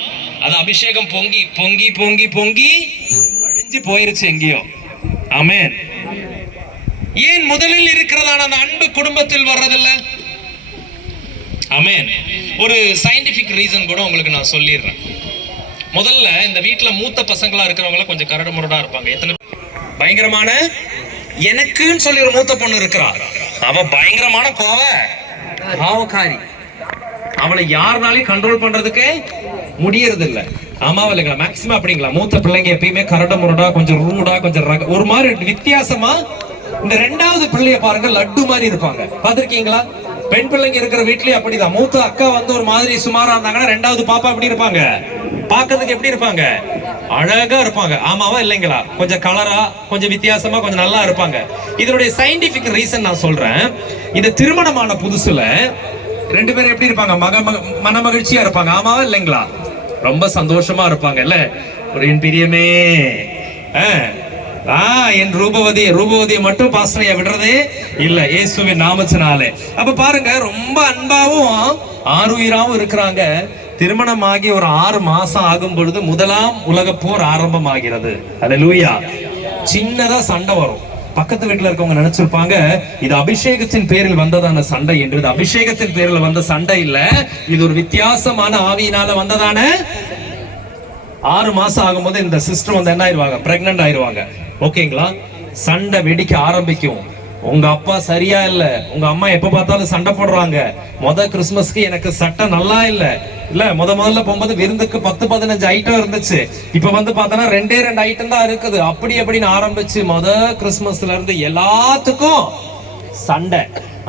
அது அபிஷேகம் பொங்கி பொங்கி பொங்கி பொங்கி அழிஞ்சு போயிருச்சு எங்கேயோ. ஆமென். ஏன் முதலில் இருக்கிறதான அந்த அன்பு குடும்பத்தில் வர்றதில்ல? ஆமென். ஒரு சயின்டிபிக் ரீசன் கூட உங்களுக்கு நான் சொல்லிடுறேன். முதல்ல இந்த வீட்டுல மூத்த பசங்களா இருக்கிறவங்க கொஞ்சம் கரடு முரடா இருப்பாங்க. எத்தனை பயங்கரமான எனக்குன்னு சொல்லி ஒரு மூத்த பொண்ணு இருக்கிறா, அவ பயங்கரமான பாவக்காரி. அவளை யாருனாலையும் கண்ட்ரோல் பண்றதுக்கு முடியறது இல்ல. ஆமா இல்லைங்களா? மேக்சிமம் அப்படிங்களா? மூத்த பிள்ளைங்க எப்பயுமே கரடு முரடா, கொஞ்சம் ரூடா, கொஞ்சம் ஒரு மாதிரி வித்தியாசமா. இந்த 2வது பிள்ளைய பாருங்க, லட்டு மாதிரி இருப்பாங்க. பாத்திருக்கீங்களா? பெண் பிள்ளைங்க இருக்கிற வீட்லயும் அப்படிதான். மூத்த அக்கா வந்து ஒரு மாதிரி சுமாரா இருந்தாங்கன்னா 2வது பாப்பா எப்படி இருப்பாங்க? பாக்கிறதுக்கு எப்படி இருப்பாங்க? அழகா இருப்பாங்க. ஆமாவா இல்லைங்களா? கொஞ்சம் கலரா, கொஞ்சம் வித்தியாசமா, கொஞ்சம் நல்லா இருப்பாங்க. இதனுடைய சயின்டிபிக் ரீசன் நான் சொல்றேன். இந்த திருமணமான புதுசுல 2 பேரும் எப்படி இருப்பாங்க? மன மகிழ்ச்சியா இருப்பாங்க. ஆமாவா இல்லைங்களா? ரொம்ப சந்தோஷமா இருப்பாங்க இல்ல? ஒரு என் பிரியமே, என் ரூபவதியை மட்டும் பாஸ்டரையா விடுறதே இல்ல, இயேசுவின் நாமத்தினாலே. அப்ப பாருங்க, ரொம்ப அன்பாவும் ஆருயிராவும் இருக்கிறாங்க. திருமணமாகி ஒரு 6 மாசம் ஆகும் பொழுது முதலாம் உலக போர் ஆரம்பம் ஆகிறது. அல்லேலூயா. சின்னதா சண்டை வரும். பக்கத்து வீட்டுல இருக்கவங்க நினைச்சிருப்பாங்க இது அபிஷேகத்தின் பேரில் வந்ததான சண்டை என்று. இது அபிஷேகத்தின் பேரில் வந்த சண்டை இல்ல, இது ஒரு வித்தியாசமான ஆவியினால வந்ததான. 6 மாசம் ஆகும்போது இந்த சிஸ்டர் வந்து என்ன ஆயிடுவாங்க? பிரெக்னன்ட் ஆயிடுவாங்க. ஓகேங்களா? சண்டை வெடிக்க ஆரம்பிக்கும். உங்க அப்பா சரியா இல்ல, உங்க அம்மா எப்ப பார்த்தாலும் சண்டை போடுறாங்க. கிறிஸ்துமஸ்க்கு எனக்கு சட்டை நல்லா இல்ல, முதல்ல போகும்போது விருந்துக்கு 10-15 ஐட்டம் இருந்துச்சு, இப்ப வந்து பார்த்தோன்னா 2 ஐட்டம் தான் இருக்குது. அப்படி அப்படின்னு ஆரம்பிச்சு கிறிஸ்துமஸ்ல இருந்து எல்லாத்துக்கும் சண்டை.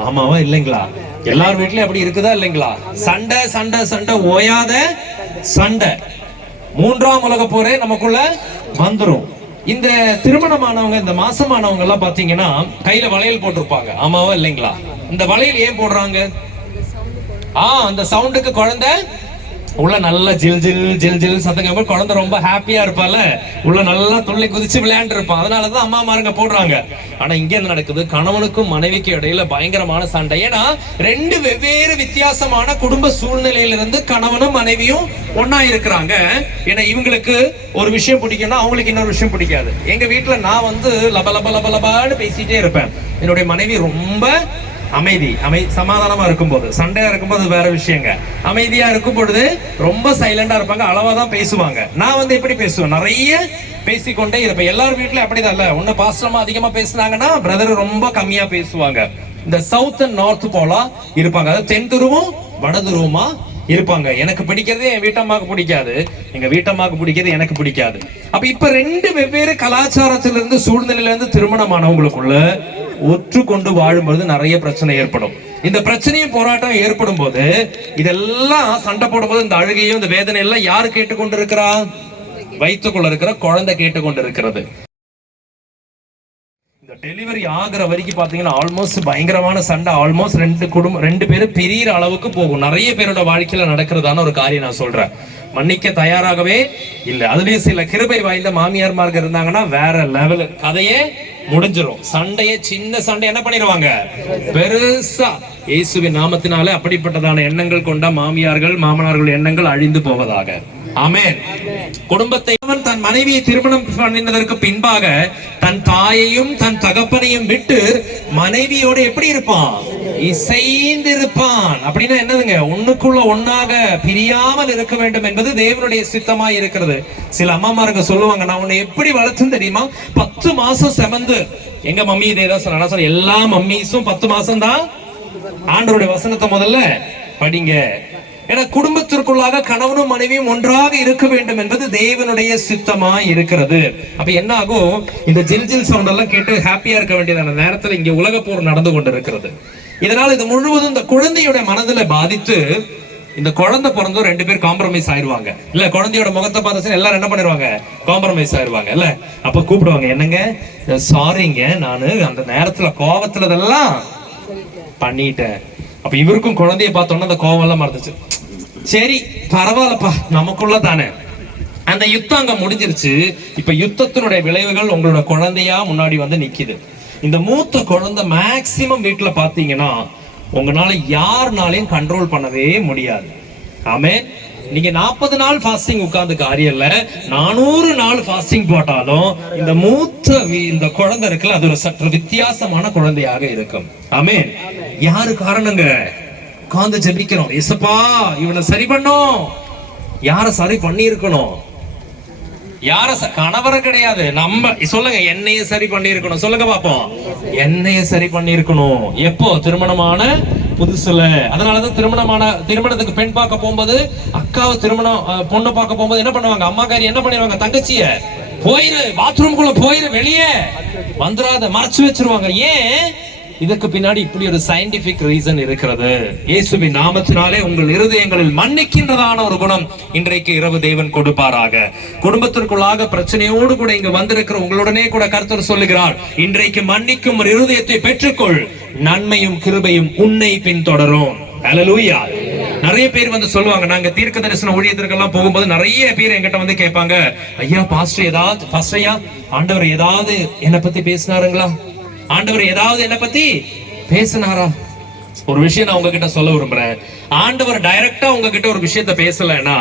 ஆமாவா இல்லைங்களா? எல்லார் வீட்லயும் அப்படி இருக்குதா இல்லைங்களா? சண்டை சண்டை சண்டை, ஓயாத சண்டை. 3ஆம் உலக போரே நமக்குள்ள வந்துரும். இந்த திருமணமானவங்க, இந்த மாசமானவங்க எல்லாம் பாத்தீங்கன்னா கையில வளையல் போட்டிருப்பாங்க. ஆமாவா இல்லைங்களா? இந்த வளையல் ஏன் போடுறாங்க? அந்த சவுண்டுக்கு குழந்தை உள்ள நல்லா ஜில் ஜில் ஜில் ஜில் சத்தம், குழந்தை ரொம்ப ஹாப்பியா இருப்பால, உள்ள நல்லா துள்ளி குதிச்சு விளையாண்டு இருப்பான். அதனாலதான் அம்மா மாருங்க போடுறாங்க. ஆனா இங்க என்ன நடக்குது? கணவனுக்கும் மனைவிக்கு இடையில பயங்கரமான சண்டை. ஏன்னா 2 வெவ்வேறு வித்தியாசமான குடும்ப சூழ்நிலையிலிருந்து கணவனும் மனைவியும் ஒன்னா இருக்கிறாங்க. ஏன்னா இவங்களுக்கு ஒரு விஷயம் பிடிக்கும்னா அவங்களுக்கு இன்னொரு விஷயம் பிடிக்காது. எங்க வீட்டுல நான் வந்து லப லப லப லபான்னு பேசிட்டே இருப்பேன். என்னுடைய மனைவி ரொம்ப அமைதி சமாதானமா இருக்கும்போது, சண்டையா இருக்கும்போது வேற விஷயங்க. அமைதியா இருக்கும் பொழுது ரொம்ப சைலண்டா இருப்பாங்க, அளவாதான் பேசுவாங்க. நான் வந்து எப்படி பேசுவேன்? நிறைய பேசிக்கொண்டே இருப்பேன். எல்லாரும் வீட்லயும் அப்படிதான் இல்ல. ஒண்ணு பாஸ்டமா அதிகமா பேசுனாங்கன்னா பிரதர் ரொம்ப கம்மியா பேசுவாங்க. இந்த சவுத் அண்ட் நார்த் போலா இருப்பாங்க. அதாவது தென் துருவம் வட துருவமா இருப்பாங்க. எனக்கு பிடிக்கிறது என் வீட்டம்மாக்கு பிடிக்காது, எங்க வீட்டம்மாக்கு பிடிக்கிறது எனக்கு பிடிக்காது. அப்ப இப்ப 2 வெவ்வேறு கலாச்சாரத்திலிருந்து சூழ்நிலையில இருந்து திருமணமானவங்களுக்குள்ள ஒற்றுக்கொண்டு வாழும்போது நிறைய பிரச்சனை ஏற்படும். இந்த பிரச்சனையும் போராட்டம் ஏற்படும் போது இதெல்லாம் சண்டை போடும்போது இந்த அழுகையும் இந்த வேதனை எல்லாம் யாரு கேட்டுக்கொண்டிருக்கிறா? வயிற்றுக்குள்ள இருக்கிற குழந்தை கேட்டுக்கொண்டிருக்கிறது. இந்த டெலிவரி ஆகிற வரைக்கும் பாத்தீங்கன்னா ஆல்மோஸ்ட் பயங்கரமான சண்டை. ஆல்மோஸ்ட் 2 பேரும் பெரிய அளவுக்கு போகும். நிறைய பேரோட வாழ்க்கையில நடக்கிறதான ஒரு காரியம் நான் சொல்றேன். மன்னிக்க தயாராகவே இல்ல. அதுலயும் சில கிருபை வாய்ந்த மாமியார்மார்கள் இருந்தாங்கன்னா வேற லெவல், கதையே முடிஞ்சிரும். சண்டையே, சின்ன சண்டை என்ன பண்ணிடுவாங்க? பெருசா. இயேசுவின் நாமத்தினாலே அப்படிப்பட்டதான எண்ணங்கள் கொண்ட மாமியார்கள் மாமனார்கள் எண்ணங்கள் அழிந்து போவதாக. ஆமென். குடும்பத்தை தன் மனைவியை திருமணம் பண்ணினதற்கு பின்பாக தன் தாயையும் தன் தகப்பனையும் விட்டு மனைவியோட எப்படி இருப்பான்? இசைந்திருப்பான். அப்படின்னா என்னதுங்க? ஒண்ணுக்குள்ள ஒன்னாக பிரியாமல் இருக்க வேண்டும் என்பது தேவனுடைய சித்தமா இருக்கிறது. சில அம்மாமாருங்க சொல்லுவாங்க, நான் உன்னை எப்படி வளர்த்துன்னு தெரியுமா, 10 மாசம் செமந்து. எங்க மம்மி இதேதான் சொன்ன, எல்லா மம்மிஸும் 10 மாசம் தான். ஆண்டவருடைய வசனத்தை முதல்ல படிங்க. ஏன்னா குடும்பத்திற்குள்ளாக கணவனும் மனைவியும் ஒன்றாக இருக்க வேண்டும் என்பது தேவனுடைய சித்தமா இருக்கிறது. அப்ப என்ன ஆகும், இந்த ஜில் ஜில் சவுண்ட் எல்லாம் கேட்டு ஹாப்பியா இருக்க வேண்டியதான நேரத்துல இங்க உலக போர் நடந்து கொண்டு இருக்கிறது. இதனால இது முழுவதும் இந்த குழந்தையோட மனதில பாதித்து, இந்த குழந்தை பிறந்தும் 2 பேர் காம்ப்ரமைஸ் ஆயிடுவாங்க. இல்ல குழந்தையோட முகத்தை பார்த்து எல்லாரும் என்ன பண்ணிடுவாங்க, காம்ப்ரமைஸ் ஆயிடுவாங்க. இல்ல அப்ப கூப்பிடுவாங்க, என்னங்க சாரிங்க, நானு அந்த நேரத்துல கோவத்துல இதெல்லாம் பண்ணிட்டேன். அப்ப இவருக்கும் குழந்தைய பார்த்தோன்னா அந்த கோவம் எல்லாம் மறந்துச்சு. சரி பரவாயில்லப்பா, நமக்குள்ள தானே. அந்த யுத்தம் அங்க முடிஞ்சிருச்சு. இப்ப யுத்தத்தினுடைய விளைவுகள் உங்களோட குழந்தையா முன்னாடி வந்து நிக்குது. இந்த மூத்த குழந்தை மேக்சிமம் வீட்டுல பாத்தீங்கன்னா உங்களால யாருனாலையும் கண்ட்ரோல் பண்ணவே முடியாது. ஆமே, நீங்க 40 நாள் ஃபாஸ்டிங் உட்கார்ந்து காரியம் இல்ல, 400 நாள் ஃபாஸ்டிங் போட்டாலும் இந்த குழந்தை இருக்குல்ல, அது ஒரு சற்று வித்தியாசமான குழந்தையாக இருக்கும். ஆமே, யாரு காரணங்க? உட்கார்ந்து ஜெபிக்கிறோம், இயேசுப்பா இவனை சரி பண்ணும். யார சரி பண்ணி இருக்கணும்? யார? கணவரை கிடையாது, நம்ம சொல்லுங்க. என்னைய சரி பண்ணி இருக்கணும். சொல்லுங்க பாப்போம். என்னைய சரி பண்ணி இருக்கணும். எப்போ? திருமணமான புதுசுல. அதனாலதான் திருமணத்துக்கு பெண் பார்க்க போகும்போது, அக்காவை பொண்ணு பார்க்க போகும்போது என்ன பண்ணுவாங்க, அம்மாக்காரி என்ன பண்ணிடுவாங்க, தங்கச்சிய போயிரு, பாத்ரூம்குள்ள போயிரு, வெளியே வந்துடாத, மறைச்சு வச்சிருவாங்க. ஏன்? இதுக்கு பின்னாடி இப்படி ஒரு சயின்டிபிக் ரீசன் இருக்கிறது. இயேசுவின் நாமத்தினாலே உங்கள் இருதயங்களில் மன்னிக்கின்றதான ஒரு குணம் இன்றைக்கு இரவு தேவன் கொடுப்பாராக. குடும்பத்திற்குள்ளாக பிரச்சனையோடு கூட இங்க வந்திருக்கிற உங்களுடனே கூட கர்த்தர் சொல்லுகிறார், இன்றைக்கு மன்னிக்கும் ஒரு இருதயத்தை பெற்றுக்கொள், நன்மையும் கிருபையும் உன்னை பின்தொடரும். ஹல்லேலூயா. நிறைய பேர் வந்து சொல்லுவாங்க, நாங்க தீர்க்க தரிசன ஊழியத்திற்கெல்லாம் போகும்போது நிறைய பேர் என்கிட்ட வந்து கேட்பாங்க, ஐயா பாஸ்டர் ஐயா ஆண்டவர் ஏதாவது என்னை பத்தி பேசினாருங்களா, ஆண்டவர் ஏதாவது என்ன பத்தி பேசினாரா? ஒரு விஷயம் நான் உங்ககிட்ட சொல்ல விரும்புறேன். ஆண்டவர் டைரக்டா உங்ககிட்ட ஒரு விஷயத்த பேசலன்னா,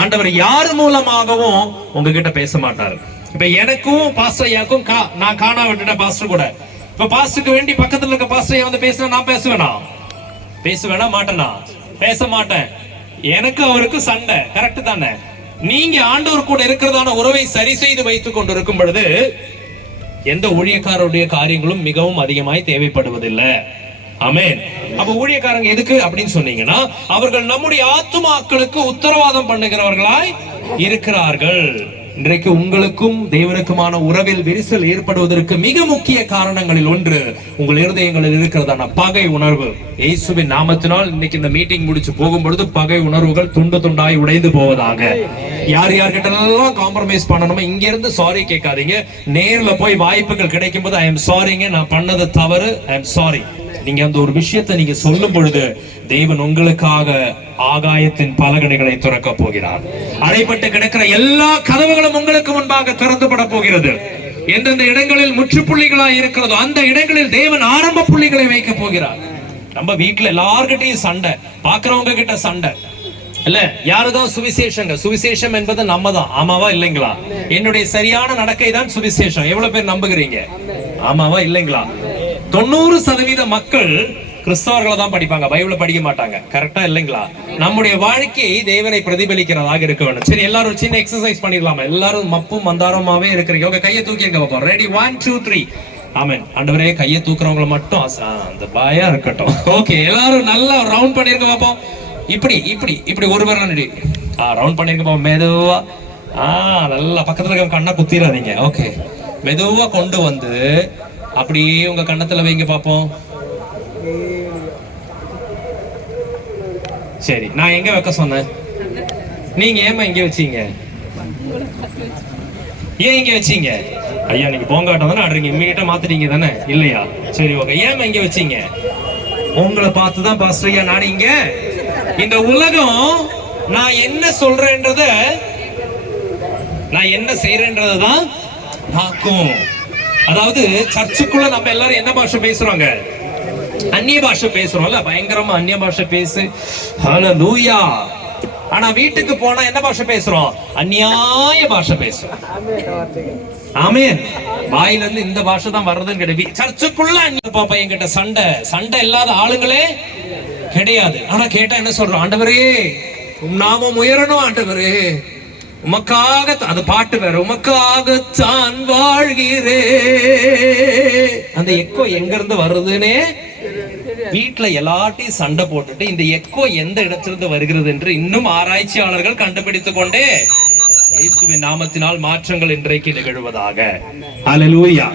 ஆண்டவர் யார் மூலமாகவும் உங்ககிட்ட பேச மாட்டாரு. இப்ப எனக்கும் பாஸ்டர் ஐயாக்கும் நான் காணா விட்டுட்டேன் பாஸ்டர் கூட. இப்ப பாஸ்டருக்கு வேண்டி பக்கத்துல இருக்க பாஸ்டர் ஐயா வந்து பேசினா நான் பேசுவேனா மாட்டேனா? பேச மாட்டேன். எனக்கு அவருக்கு சண்டை. கரெக்ட் தானே? நீங்க ஆண்டவர் கூட இருக்கிறதான உறவை சரி செய்து வைத்துக் கொண்டு இருக்கும் பொழுது எந்த ஊழியக்காரருடைய காரியங்களும் மிகவும் அதிகமாய் தேவைப்படுவதில்லை. ஆமென். அப்ப ஊழியக்காரங்க எதுக்கு அப்படின்னு சொன்னீங்கன்னா, அவர்கள் நம்முடைய ஆத்துமாக்களுக்கு உத்தரவாதம் பண்ணுகிறவர்களாய் இருக்கிறார்கள். இன்றைக்கு உங்களுக்கும் தேவனுக்குமான உறவில் விரிசல் ஏற்படுவதற்கு மிக முக்கிய காரணங்களில் ஒன்று உங்கள் இருதயங்களில் இருக்கிறதான பகை உணர்வு. இயேசுவின் நாமத்தினால் இன்னைக்கு இந்த மீட்டிங் முடிச்சு போகும்பொழுது பகை உணர்வுகள் துண்டு துண்டாய் உடைந்து போவதாக. யார்கிட்ட எல்லாம் காம்ப்ரமைஸ் பண்ணணுமோ இங்க இருந்து சாரி கேட்காதீங்க. நேர்ல போய் வாய்ப்புகள் கிடைக்கும் போது ஐ எம் சாரிங்க, நான் பண்ணது தவறு, ஐ எம் சாரி. நீங்க அந்த ஒரு விஷயத்தை நீங்க சொல்லும் பொழுது தேவன் உங்களுக்காக ஆகாயத்தின் பலகணிகளை திறக்க போகிறார். அடைப்பட்டு கிடக்கிற எல்லா கதவுகளும் உங்களுக்கு முன்பாக திறந்துபட போகிறது. எந்தெந்த இடங்களில் முற்றுப்புள்ளிகளாய் இருக்கிறதோ அந்த இடங்களில் தேவன் ஆரம்ப புள்ளிகளை வைக்க போகிறார். நம்ம வீட்டுல எல்லார்கிட்டையும் சண்டை, பாக்குறவங்க கிட்ட சண்டை இல்ல. யாருதான் சுவிசேஷம் என்பது நம்ம தான். ஆமாவா இல்லைங்களா? என்னுடைய சரியான நடக்கை தான் சுவிசேஷம். எவ்வளவு பேர் நம்புகிறீங்க? ஆமாவா இல்லைங்களா? 90% மக்கள் கிறிஸ்தவர்களை தான் படிப்பாங்க, பைபிளை படிக்க மாட்டாங்க. கரெக்டா இல்லைங்களா? நம்முடைய வாழ்க்கை தேவனை பிரதிபலிக்கிறதாக இருக்க வேண்டும். சரி, எல்லாரும் சின்ன எக்ஸசைஸ் பண்ணிடலாமா? எல்லாரும் மப்பும் மந்தாரமாவே இருக்கிறீங்க. உங்க கையை தூக்கி இருக்க பாப்போம். ரெடி, 1 2 3. ஆமென். ஆண்டவரே, கையை தூக்குறவங்களை மட்டும் அந்த பாயா இருக்கட்டும். ஓகே, எல்லாரும் நல்லா ரவுண்ட் பண்ணிருக்க பாப்போம். இப்படி ஒரு பேர் ரவுண்ட் பண்ணிருக்க பாப்போம். மெதுவா நல்லா பக்கத்துல இருக்க கண்ணா குத்திராதீங்க. ஓகே, மெதுவா கொண்டு வந்து அப்படியே உங்க கண்ணத்துல வைங்க பாப்போம். சரி, நான் எங்க வைக்க சொன்னேன்? நீங்க ஏமா இங்க வச்சீங்க? ஏன் இங்க வச்சீங்க? ஐயா, நீங்க போங்காட்டம் தானே ஆடுறீங்க, இம்மீடியட்டா மாத்திட்டீங்க தானே? இல்லையா? சரி, ஓகே. ஏமா இங்க வச்சீங்க? உங்களை பார்த்துதான் பாஸ்டர் ஐயா நான் இங்க. இந்த உலகம் நான் என்ன சொல்றேன்றத, நான் என்ன செய்யறேன்றதான் பார்க்கும். அதாவது சர்ச்சுக்குள்ள நம்ம எல்லாரும் என்ன பாஷை பேசுறாங்க? அந்நிய பாஷை பேசுறோம்ல, பயங்கரமா அந்நிய பாஷை பேசு. ஹல்லேலூயா. ஆனா வீட்டுக்கு போனா என்ன பாஷை பேசுறோம்? அந்நியாய பாஷை பேசுறோம். ஆமென். வாயில இருந்து இந்த பாஷை தான் வர்றதுன்னு கிடையாது. சர்ச்சுக்குள்ள பாப்பா என்கிட்ட சண்டை இல்லாத ஆளுங்களே கிடையாது. ஆனா கேட்டா என்ன சொல்றோம்? ஆண்டவரே உம் நாமம் உயரணும், ஆண்டவரே உமக்காக, அது பாட்டு வேற, உமக்காகத்தான் வாழ்கிறே. அந்த எக்கோ எங்க இருந்து வருதுன்னே வீட்டுல எல்லாத்தையும் சண்டை போட்டுட்டு இந்த எக்கோ எந்த இடத்திலிருந்து வருகிறது என்று இன்னும் ஆராய்ச்சியாளர்கள் கண்டுபிடித்துக் கொண்டே இயேசுவின் நாமத்தினால் மாற்றங்கள் இன்றைக்கு நிகழ்வதாக. ஹல்லேலூயா.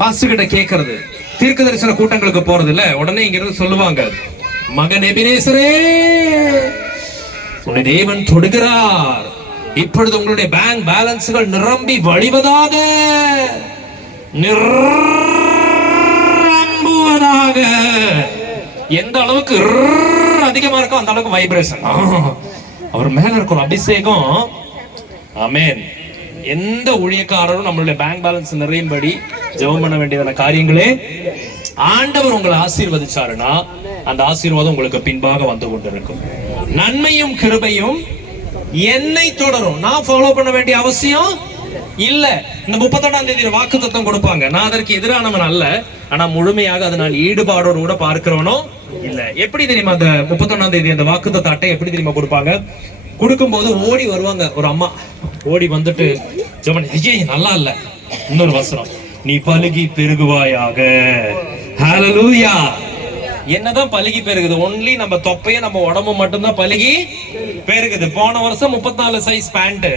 பாஸ்டர் கிட்ட கேக்குறது, தீர்க்க தரிசன கூட்டங்களுக்கு போறது இல்ல, உடனே இங்க இருந்து சொல்லுவாங்க, மகன் எபினேசரே உன்னை தேவன் தொடுகிறார், இப்பொழுது உங்களுடைய பேங்க் பேலன்ஸ்கள் நிரம்பி வழிவதாக, நிரம்புவதாக. எந்த அளவுக்கு அதிகமா இருக்கோ அந்த அளவுக்கு வைப்ரேஷன், அவர் மேல இருக்கிற அபிஷேகம். ஆமென். எந்த ஊழியக்காரரும் நம்மளுடைய பேங்க் பேலன்ஸ் நிறையும்படி ஜெபம் பண்ண வேண்டியதான காரியங்களே. ஆண்டவர் உங்களை ஆசீர்வதிச்சாருன்னா அந்த ஆசீர்வாதம் உங்களுக்கு பின்பாக வந்து கொண்டிருக்கும். நன்மையும் கிருபையும் என்னை தொடரும். நான் ஃபாலோ பண்ண வேண்டிய அவசியம் இல்ல. இந்த 31ஆம் தேதி வாக்குத்தத்தம் கொடுப்பாங்க. நான் அதற்கு எதிரானவன் அல்ல, ஆனா முழுமையாக அதை நான் ஈடுபாடோடு கூட பார்க்கிறவனோ இல்ல. எப்படி தெரியுமா அந்த 31ஆம் தேதி அந்த வாக்குத்தத்த அட்டை எப்படி தெரியுமா கொடுப்பாங்க? கொடுக்கும்போது ஓடி வருவாங்க ஒரு அம்மா, ஓடி வந்துட்டு ஜெபம், ஐயே நல்லா இல்ல, இன்னொரு வசனம், நீ பலுகி பெருகுவாயாக. ஹல்லேலூயா. என்னதான் பலுகி பெருகுது? ஒன்லி நம்ம தொப்பைய நம்ம உடம்பு மட்டும்தான் பலுகி பெருகுது. போன வருஷம் 34 சைஸ் பேண்ட்,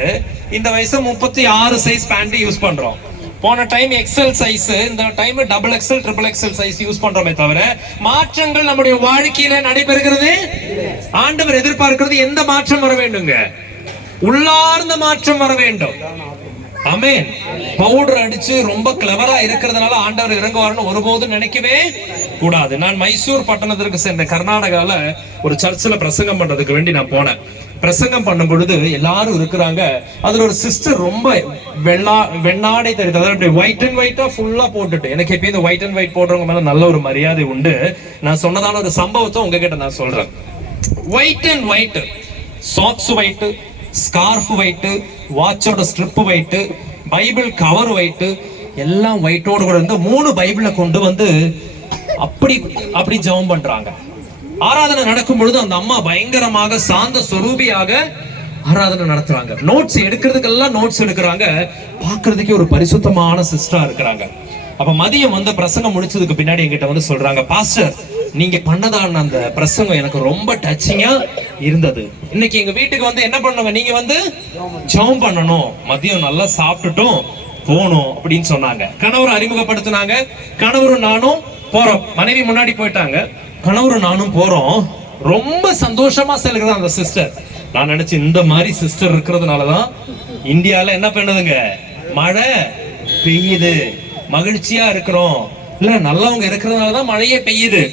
இந்த வயசு 36 சைஸ் பேண்ட் யூஸ் பண்றோம். போன டைம் எக்ஸல் சைஸ், இந்த time double XL triple XL size use பண்றோமே தவிர மாற்றங்கள் நம்முடைய வாழ்க்கையில நடைபெறுகிறது. ஆண்டவர் எதிர்பார்க்கிறது எந்த மாற்றம் வர வேண்டுங்க? உள்ளார்ந்த மாற்றம் வர வேண்டும். ஆமென். பவுடர் அடிச்சு ரொம்ப கிளவரா இருக்கிறதுனால ஆண்டவர் இறங்குவார்னு ஒருபோதும் நினைக்கவே கூடாது. நான் மைசூர் பட்டணத்திற்கு சென்ற கர்நாடகால ஒரு சர்ச்சில் பிரசங்கம் பண்றதுக்கு வேண்டி நான் போனேன். பிரசங்கம் பண்ணும் பொழுது எல்லாரும் இருக்கிறாங்க. அதுல ஒரு சிஸ்டர் ரொம்ப வெண்ணாடை தெரியுது, அதாவது ஒயிட் அண்ட் ஒயிட்டா ஃபுல்லா போட்டுட்டு, எனக்கு எப்பயும் இந்த ஒயிட் அண்ட் ஒயிட் போடுறவங்க மேல நல்ல ஒரு மரியாதை உண்டு. நான் சொன்னதான ஒரு சம்பவத்தை உங்ககிட்ட நான் சொல்றேன். White and white, socks white, scarf white, வாட்சோட strip white, Bible cover white, எல்லாம் ஒயிட்டோட கூட இருந்து 3 பைபிளை கொண்டு வந்து அப்படி ஜெபம் பண்றாங்க. ஆராதனை நடக்கும் பொழுது அந்த அம்மா பயங்கரமாக சாந்த சொரூபியாக ஆராதனை நடத்துறாங்க. நோட்ஸ் எடுக்கிறதுக்கெல்லாம் நோட்ஸ் எடுக்கிறாங்க. பாக்குறதுக்கே ஒரு பரிசுத்தமான சிஸ்டரா இருக்கிறாங்க. அப்ப மதியம் வந்து பிரசங்கம் முடிச்சதுக்கு பின்னாடி என்கிட்ட வந்து சொல்றாங்க, பாஸ்டர் நீங்க பண்ணதான அந்த பிரசங்கம் எனக்கு ரொம்ப டச்சிங்கா இருந்தது. இன்னைக்கு எங்க வீட்டுக்கு வந்து என்ன பண்ணுங்க, நீங்க வந்து ஜெபம் பண்ணணும், மதியம் நல்லா சாப்பிட்டுட்டும் போகணும் அப்படின்னு சொன்னாங்க. கணவர் அறிமுகப்படுத்தினாங்க. கணவரும் நானும் போறோம். மனைவி முன்னாடி போயிட்டாங்க, கணவரும் நானும் போறோம். ரொம்ப சந்தோஷமா செல்கிறது அந்த சிஸ்டர். நான் நினைச்சேன் இந்த மாதிரி சிஸ்டர் இருக்கிறதுனாலதான் இந்தியால என்ன பண்ணுதுங்க, மழை பெய்யுது, மகிழ்ச்சியா இருக்கிறோம், இல்ல நல்லவங்க இருக்கிறதுனாலதான் மழையே பெய்யுது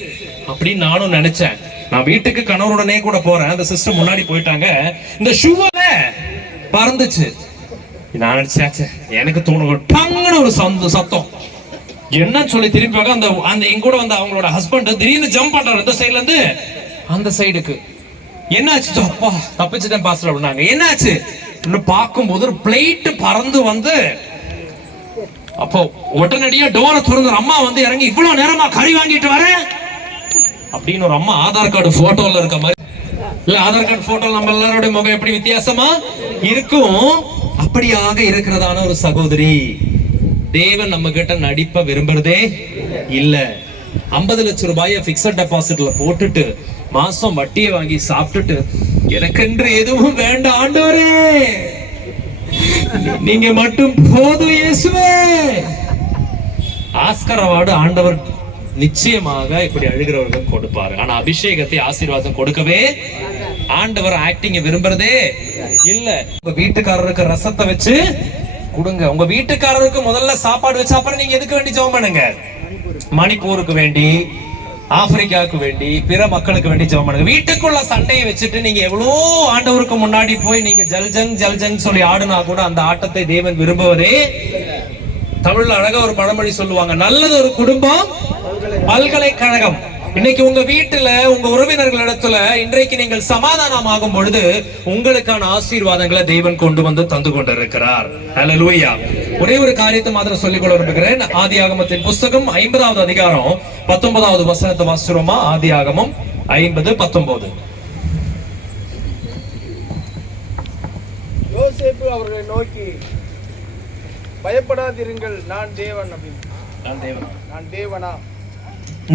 அப்படின்னு நானும் நினைச்சேன். நான் வீட்டுக்கு கணவருடனே கூட போறேன். அந்த சிஸ்டர் முன்னாடி போயிட்டாங்க. இந்த ஷூவல பறந்துச்சு. நான் நினைச்சேன், எனக்கு தோணுங்க ஒரு சத்தம் என்ன சொல்லி திரும்பி அந்த எங்க கூட வந்து அவங்களோட ஹஸ்பண்ட் திடீர்னு ஜம்ப் பண்றாரு இந்த சைடுல இருந்து அந்த சைடுக்கு. என்னாச்சு? அப்பா தப்பிச்சுட்டேன் பாஸ்டர் அப்படின்னாங்க. என்னாச்சு பார்க்கும்போது ஒரு பிளேட் பறந்து வந்து, அப்போ உடனடியா டோரை திறந்து அம்மா வந்து இறங்கி, இவ்வளவு நேரமா கறி வாங்கிட்டு வர அப்படின்னு ஒரு அம்மா ஆதார் கார்டு போட்டோல இருக்க மாதிரி. இல்ல ஆதார் கார்டு போட்டோ நம்ம எல்லாரோட முகம் எப்படி வித்தியாசமா இருக்கும், அப்படியாக இருக்கிறதான ஒரு சகோதரி. தேவன் நம்ம கிட்ட நடிப்ப விரும்புறதே இல்ல. 50 லட்சம் ரூபாய பிக்ஸட் டெபாசிட்ல போட்டுட்டு மாசம் வட்டியை வாங்கி சாப்பிட்டுட்டு எனக்கென்று எதுவும் வேண்டாம் ஆண்டவரே, நீங்க மட்டும் போதும் இயேசுவே. ஆஸ்கர் அவார்டு ஆண்டவர் நிச்சயமாக இப்படி அழுகிறவர்கள் கொடுப்பாரு. ஆனா அபிஷேகத்தை ஆசீர்வாதம் கொடுக்கவே ஆண்டவர் ஆக்டிங்க விரும்புறதே இல்ல. உங்க வீட்டுக்காரருக்கு ரசத்தை வச்சு கொடுங்க. உங்க வீட்டுக்காரருக்கு முதல்ல சாப்பாடு வச்சு அப்புறம் நீங்க எதுக்கு வேண்டி ஜெபம் பண்ணுங்க. மணிப்பூருக்கு வேண்டி, ஆப்பிரிக்காவுக்கு வேண்டி, பிற மக்களுக்கு வேண்டி ஜெபம் பண்ணுங்க. வீட்டுக்குள்ள சண்டையை வச்சுட்டு நீங்க எவ்வளோ ஆண்டவருக்கு முன்னாடி போய் நீங்க ஜல்ஜங் ஜல்ஜங் சொல்லி ஆடுனா கூட அந்த ஆட்டத்தை தேவன் விரும்புவதே. தமிழ்ல அழகா ஒரு பழமொழி சொல்லுவாங்க, நல்லது ஒரு குடும்பம் பல்கலைக்கழகம், இன்னைக்கு உங்க வீட்டுல உங்க உறவினர்களிடத்துல இன்றைக்கு நீங்கள் சமாதானம் ஆகும் பொழுது உங்களுக்கான ஆசீர்வாதங்களை தேவன் கொண்டு வந்து தந்து கொண்டிருக்கிறார். ஹல்லேலூயா. ஒரே ஒரு காரியத்தை மாத்திரம் சொல்லிக்கொள்ள விரும்புகிறேன். ஆதியாகமத்தின் புஸ்தகம் 50வது அதிகாரம் 19வது வசனத்தை வாசிக்கிறோமா? ஆதியாகமம் 50:19. யோசேப்பு அவர்களை நோக்கி, பயப்படாதிருங்கள், நான் தேவன்.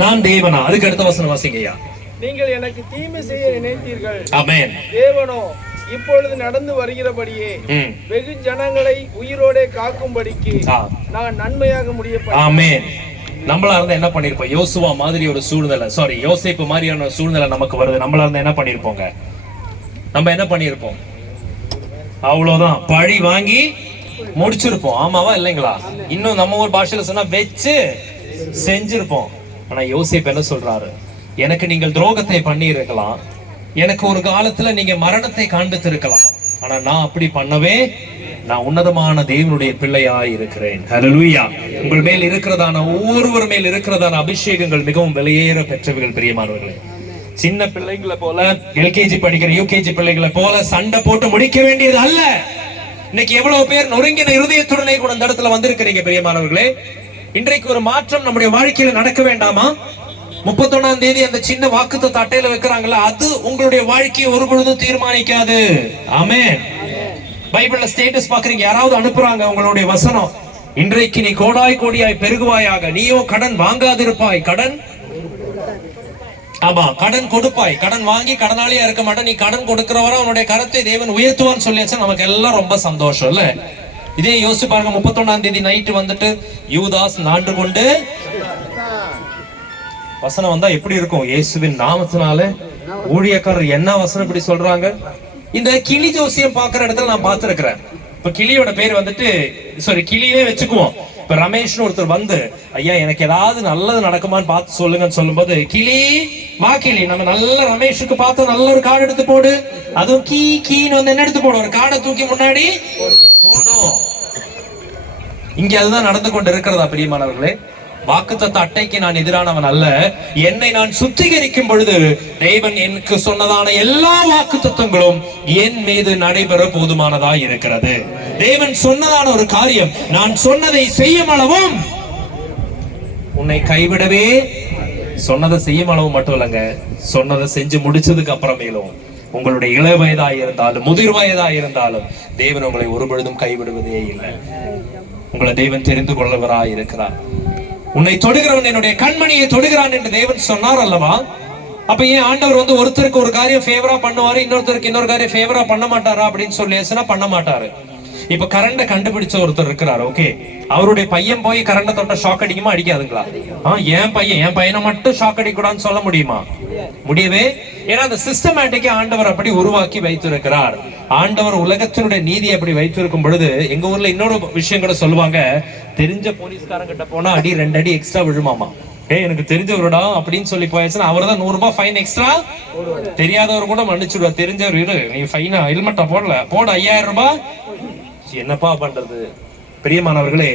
நான் தேவனா? அதுக்கு அடுத்த வசனம் வாசிங்கய்யா. நீங்கள் எனக்கு தீமை செய்ய நினைத்தீர்கள், ஆமென். தேவனோ இப்பொழுது நடந்து வருகிறபடியே வெகு ஜனங்களை உயிரோட காக்கும்படிக்கு நான் நன்மையாக முடிய. ஆமென். நம்மளா இருந்தா என்ன பண்ணிருப்போம்? யோசுவா மாதிரி ஒரு சூழ்நிலை, யோசேப்பு மாதிரியான சூழ்நிலை நமக்கு வருது. நம்மளா இருந்தா என்ன பண்ணிருப்போங்க? நம்ம என்ன பண்ணிருப்போம்? அவ்வளவுதான், பழி வாங்கி முடிச்சிருப்போம். ஆமாவா இல்லைங்களா? இன்னும் நம்ம ஒரு பாஷையில சொன்னா வச்சு செஞ்சிருப்போம். ஆனா யோசேப்பு என்ன சொல்றாரு? எனக்கு நீங்கள் துரோகத்தை பண்ணி இருக்கலாம், எனக்கு ஒரு காலத்துல நீங்க மரணத்தை காண்பித்திருக்கலாம், ஆனா நான் அப்படி பண்ணவே, நான் உன்னதமான தேவனுடைய பிள்ளையாய் இருக்கிறேன். ஹல்லேலூயா. உங்கள் மேல் இருக்கிறதான ஒவ்வொருவர் மேல் இருக்கிறதான அபிஷேகங்கள் மிகவும் வெளியேற பெற்றவைகள் பிரியமானவர்களே. சின்ன பிள்ளைகளை போல, எல்கேஜி படிக்கிற யூகேஜி பிள்ளைகளை போல சண்டை போட்டு முடிக்க வேண்டியது அல்ல. இன்னைக்கு எவ்வளவு பேர் நொறுங்கின இருதயத்துடனே கூட இந்த இடத்துல வந்திருக்கிறீங்க பிரியமானவர்களே. இன்றைக்கு ஒரு மாற்றம் நம்முடைய வாழ்க்கையில நடக்க வேண்டாமா? 31ஆம் தேதி அந்த சின்ன வாக்குத்தத்த அட்டையில வைக்கிறாங்கல்ல, அது உங்களுடைய வாழ்க்கையை ஒரு பொழுதும் தீர்மானிக்காது. ஆமென். பைபிள்ல ஸ்டேட்டஸ் பாக்குறீங்க, யாராவது அனுப்புறாங்க உங்களுடைய வசனம், இன்றைக்கு நீ கோடாய் கோடியாய் பெருகுவாயாக, நீயோ கடன் வாங்காதிருப்பாய், கடன் கொடுப்பாய், கடன் வாங்கி கடனாளியா இருக்க மாட்டேன், நீ கடன் கொடுக்கிறவரை அவனுடைய கரத்தை தேவன் உயர்த்துவான்னு சொல்லியாச்சு. நமக்கு எல்லாம் ரொம்ப சந்தோஷம் இல்ல? இதே யோசிச்சு பாருங்க, 31ஆம் தேதி நைட்டு வந்துட்டு யூதாஸ் நாண்டு கொண்டு வசனம் வந்தா எப்படி இருக்கும்? இயேசுவின் நாமத்தினால ஊழியக்காரர் என்ன வசனம் இப்படி சொல்றாங்க? இந்த கிளி ஜோசியம் பாக்குற இடத்துல நான் பார்த்திருக்கிறேன். இப்ப கிளியோட பேர் வந்துட்டு கிளியே வச்சுக்குவோம். இப்ப ரமேஷ்னு ஒருத்தர் வந்து, ஐயா எனக்கு ஏதாவது நல்லது நடக்குமான்னு பார்த்து சொல்லுங்கன்னு சொல்லும்போது, கிளி வா கிளி, நம்ம நல்ல ரமேஷுக்கு பார்த்து நல்ல ஒரு கார்டு எடுத்து போடு, அதுவும் கீன்னு வந்து என்ன எடுத்து போடும்? ஒரு கார்டை தூக்கி முன்னாடி போடும். இங்க அதுதான் நடந்து கொண்டு இருக்கிறதா பிரியமானவர்களே? வாக்குத்தத்த அட்டைக்கு நான் எதிரானவன் அல்ல. என்னை நான் சுத்திகரிக்கும் பொழுது தேவன் எனக்கு சொன்னதான எல்லா வாக்குத்தத்தங்களும் என் மீது நடைபெற போதுமானதா இருக்கிறது. தேவன் சொன்னதான ஒரு காரியம் நான் சொன்னதை செய்யும் அளவும், உன்னை கைவிடவே, சொன்னதை செய்யும் அளவு மட்டும் இல்லைங்க, சொன்னதை செஞ்சு முடிச்சதுக்கு அப்புறமேலும் உங்களுடைய இள வயதா இருந்தாலும் முதிர் வயதா இருந்தாலும் தேவன் உங்களை ஒரு பொழுதும் கைவிடுவதே இல்லை. உங்களை தேவன் தெரிந்து கொள்ளவராய் இருக்கிறார். உன்னை தொடுகிறவன் என்னுடைய கண்மணியை தொடுகிறான் என்று தேவன் சொன்னார் அல்லவா? அப்ப ஏன் ஆண்டவர் வந்து ஒருத்தருக்கு ஒரு காரியம் ஃபேவரா பண்ணுவாரு, இன்னொருத்தருக்கு இன்னொரு காரியம் ஃபேவரா பண்ண மாட்டாரா அப்படின்னு சொல்லியாச்சுன்னா பண்ண மாட்டாரு. இப்ப கரண்ட கண்டுபிடிச்ச ஒருத்தர் இருக்கிறார், ஓகே, அவருடைய பையன் போய் கரண்ட தொட்ட ஷாக் அடிக்குமா அடிக்காதுங்களா? என் பையனை மட்டும் ஷாக் அடிக்க கூடாதுன்னு சொல்ல முடியுமா? முடியவே. ஏன்னா அந்த சிஸ்டமேட்டிக்கா ஆண்டவர் அப்படி உருவாக்கி வைத்திருக்கிறார். ஆண்டவர் உலகத்தினுடைய நீதி அப்படி வைத்திருக்கும் பொழுது, எங்க ஊர்ல இன்னொரு விஷயம் கூட சொல்லுவாங்க, தெரிஞ்ச போலீஸ்காரங்கிட்ட போனா அடி 2 அடி எக்ஸ்ட்ரா விழுமாமா. எனக்கு தெரிஞ்சவருடா அப்படின்னு சொல்லி போயாச்சுன்னா அவர் தான் 100 ரூபாய் ஃபைன் எக்ஸ்ட்ரா, தெரியாதவர் கூட மன்னிச்சுடுவா. தெரிஞ்சவர் இரு, நீ ஃபைனா ஹெல்மெட்டா போட 5000 ரூபாய். என்னப்பா பண்றது? பிரியமானவர்களே,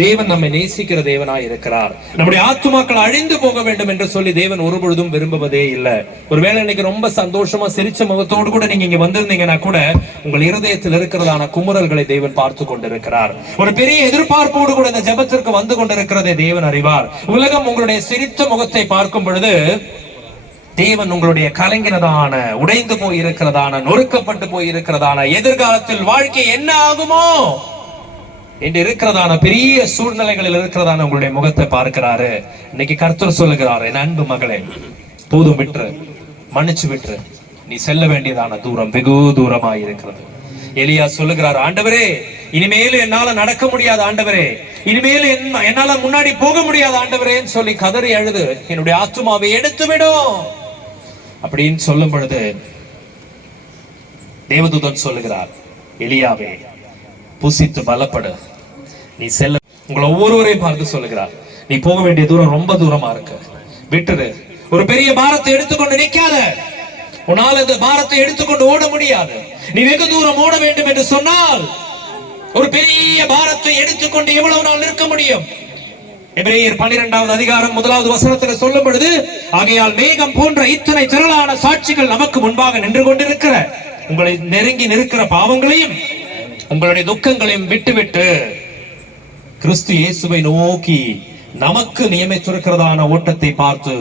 தேவன் நம்மை நேசிக்கிற தேவனாய் இருக்கிறார். நம்முடைய ஆத்துமாக்கள் அழிந்து போக வேண்டும் என்று சொல்லி தேவன் ஒரு பொழுதும் விரும்புவதே இல்லை. ஒருவேளை இன்னைக்கு ரொம்ப சந்தோஷமா சிரிச்ச முகத்தோடு கூட நீங்க இங்க வந்திருந்தீங்கன்னா கூட உங்கள் இருதயத்தில் இருக்கிறதான குமுறல்களை தேவன் பார்த்து கொண்டிருக்கிறார். ஒரு பெரிய எதிர்பார்ப்போடு கூட இந்த ஜெபத்திற்கு வந்து கொண்டிருக்கிறதை தேவன் அறிவார். உலகம் உங்களுடைய சிரித்த முகத்தை பார்க்கும் பொழுது தேவன் உங்களுடைய கலங்கினதான, உடைந்து போய் இருக்கிறதான, நொறுக்கப்பட்டு போய் இருக்கிறதான, எதிர்காலத்தில் வாழ்க்கை என்ன ஆகுமோ என்று இருக்கிறதான பெரிய சூழ்நிலைகளில் இருக்கிறதான உங்களுடைய முகத்தை பார்க்கிறாரு. இன்னைக்கு கர்த்தர் சொல்லுகிறாரு, என் அன்பு மகளே, போதும் விட்டுரு, மன்னிச்சு விட்டுரு, நீ செல்ல வேண்டியதான தூரம் வெகு தூரமாய் இருக்கிறது. எலியா சொல்லுகிறார், ஆண்டவரே இனிமேலும் என்னால நடக்க முடியாது, ஆண்டவரே இனிமேலும் என்னால முன்னாடி போக முடியாது ஆண்டவரேன்னு சொல்லி கதறி அழுது, என்னுடைய ஆத்துமாவை எடுத்து விடும் அப்படின்னு சொல்லும் பொழுது தேவதூதன் சொல்லுகிறார், எலியாவே புசித்து பலப்படு, நீ செல்ல. உங்களை ஒவ்வொருவரையும் பார்த்து சொல்லுகிறார், நீ போக வேண்டிய தூரம் ரொம்ப தூரமா இருக்கு, விட்டுரு. ஒரு பெரிய பாரத்தை எடுத்துக்கொண்டு நிக்காத, உன்னால் இந்த பாரத்தை எடுத்துக்கொண்டு ஓட முடியாது. நீ வெகு தூரம் ஓட வேண்டும் என்று சொன்னால் ஒரு பெரிய பாரத்தை எடுத்துக்கொண்டு எவ்வளவு நாள் நிற்க முடியும்? எபிரேயர் 12வது அதிகாரம் 1வது வசனத்தில் சொல்லும் பொழுது, ஆகையால் மேகம் போன்ற இத்தனை திரளான சாட்சிகள் நமக்கு முன்பாக நின்று கொண்டிருக்கிற உங்களை நெருங்கி நிற்கிற பாவங்களையும் உங்களுடைய துக்கங்களையும் விட்டுவிட்டு கிறிஸ்து இயேசுவை நோக்கி நமக்கு நியமித்திருக்கிறதான ஓட்டத்தை பார்த்து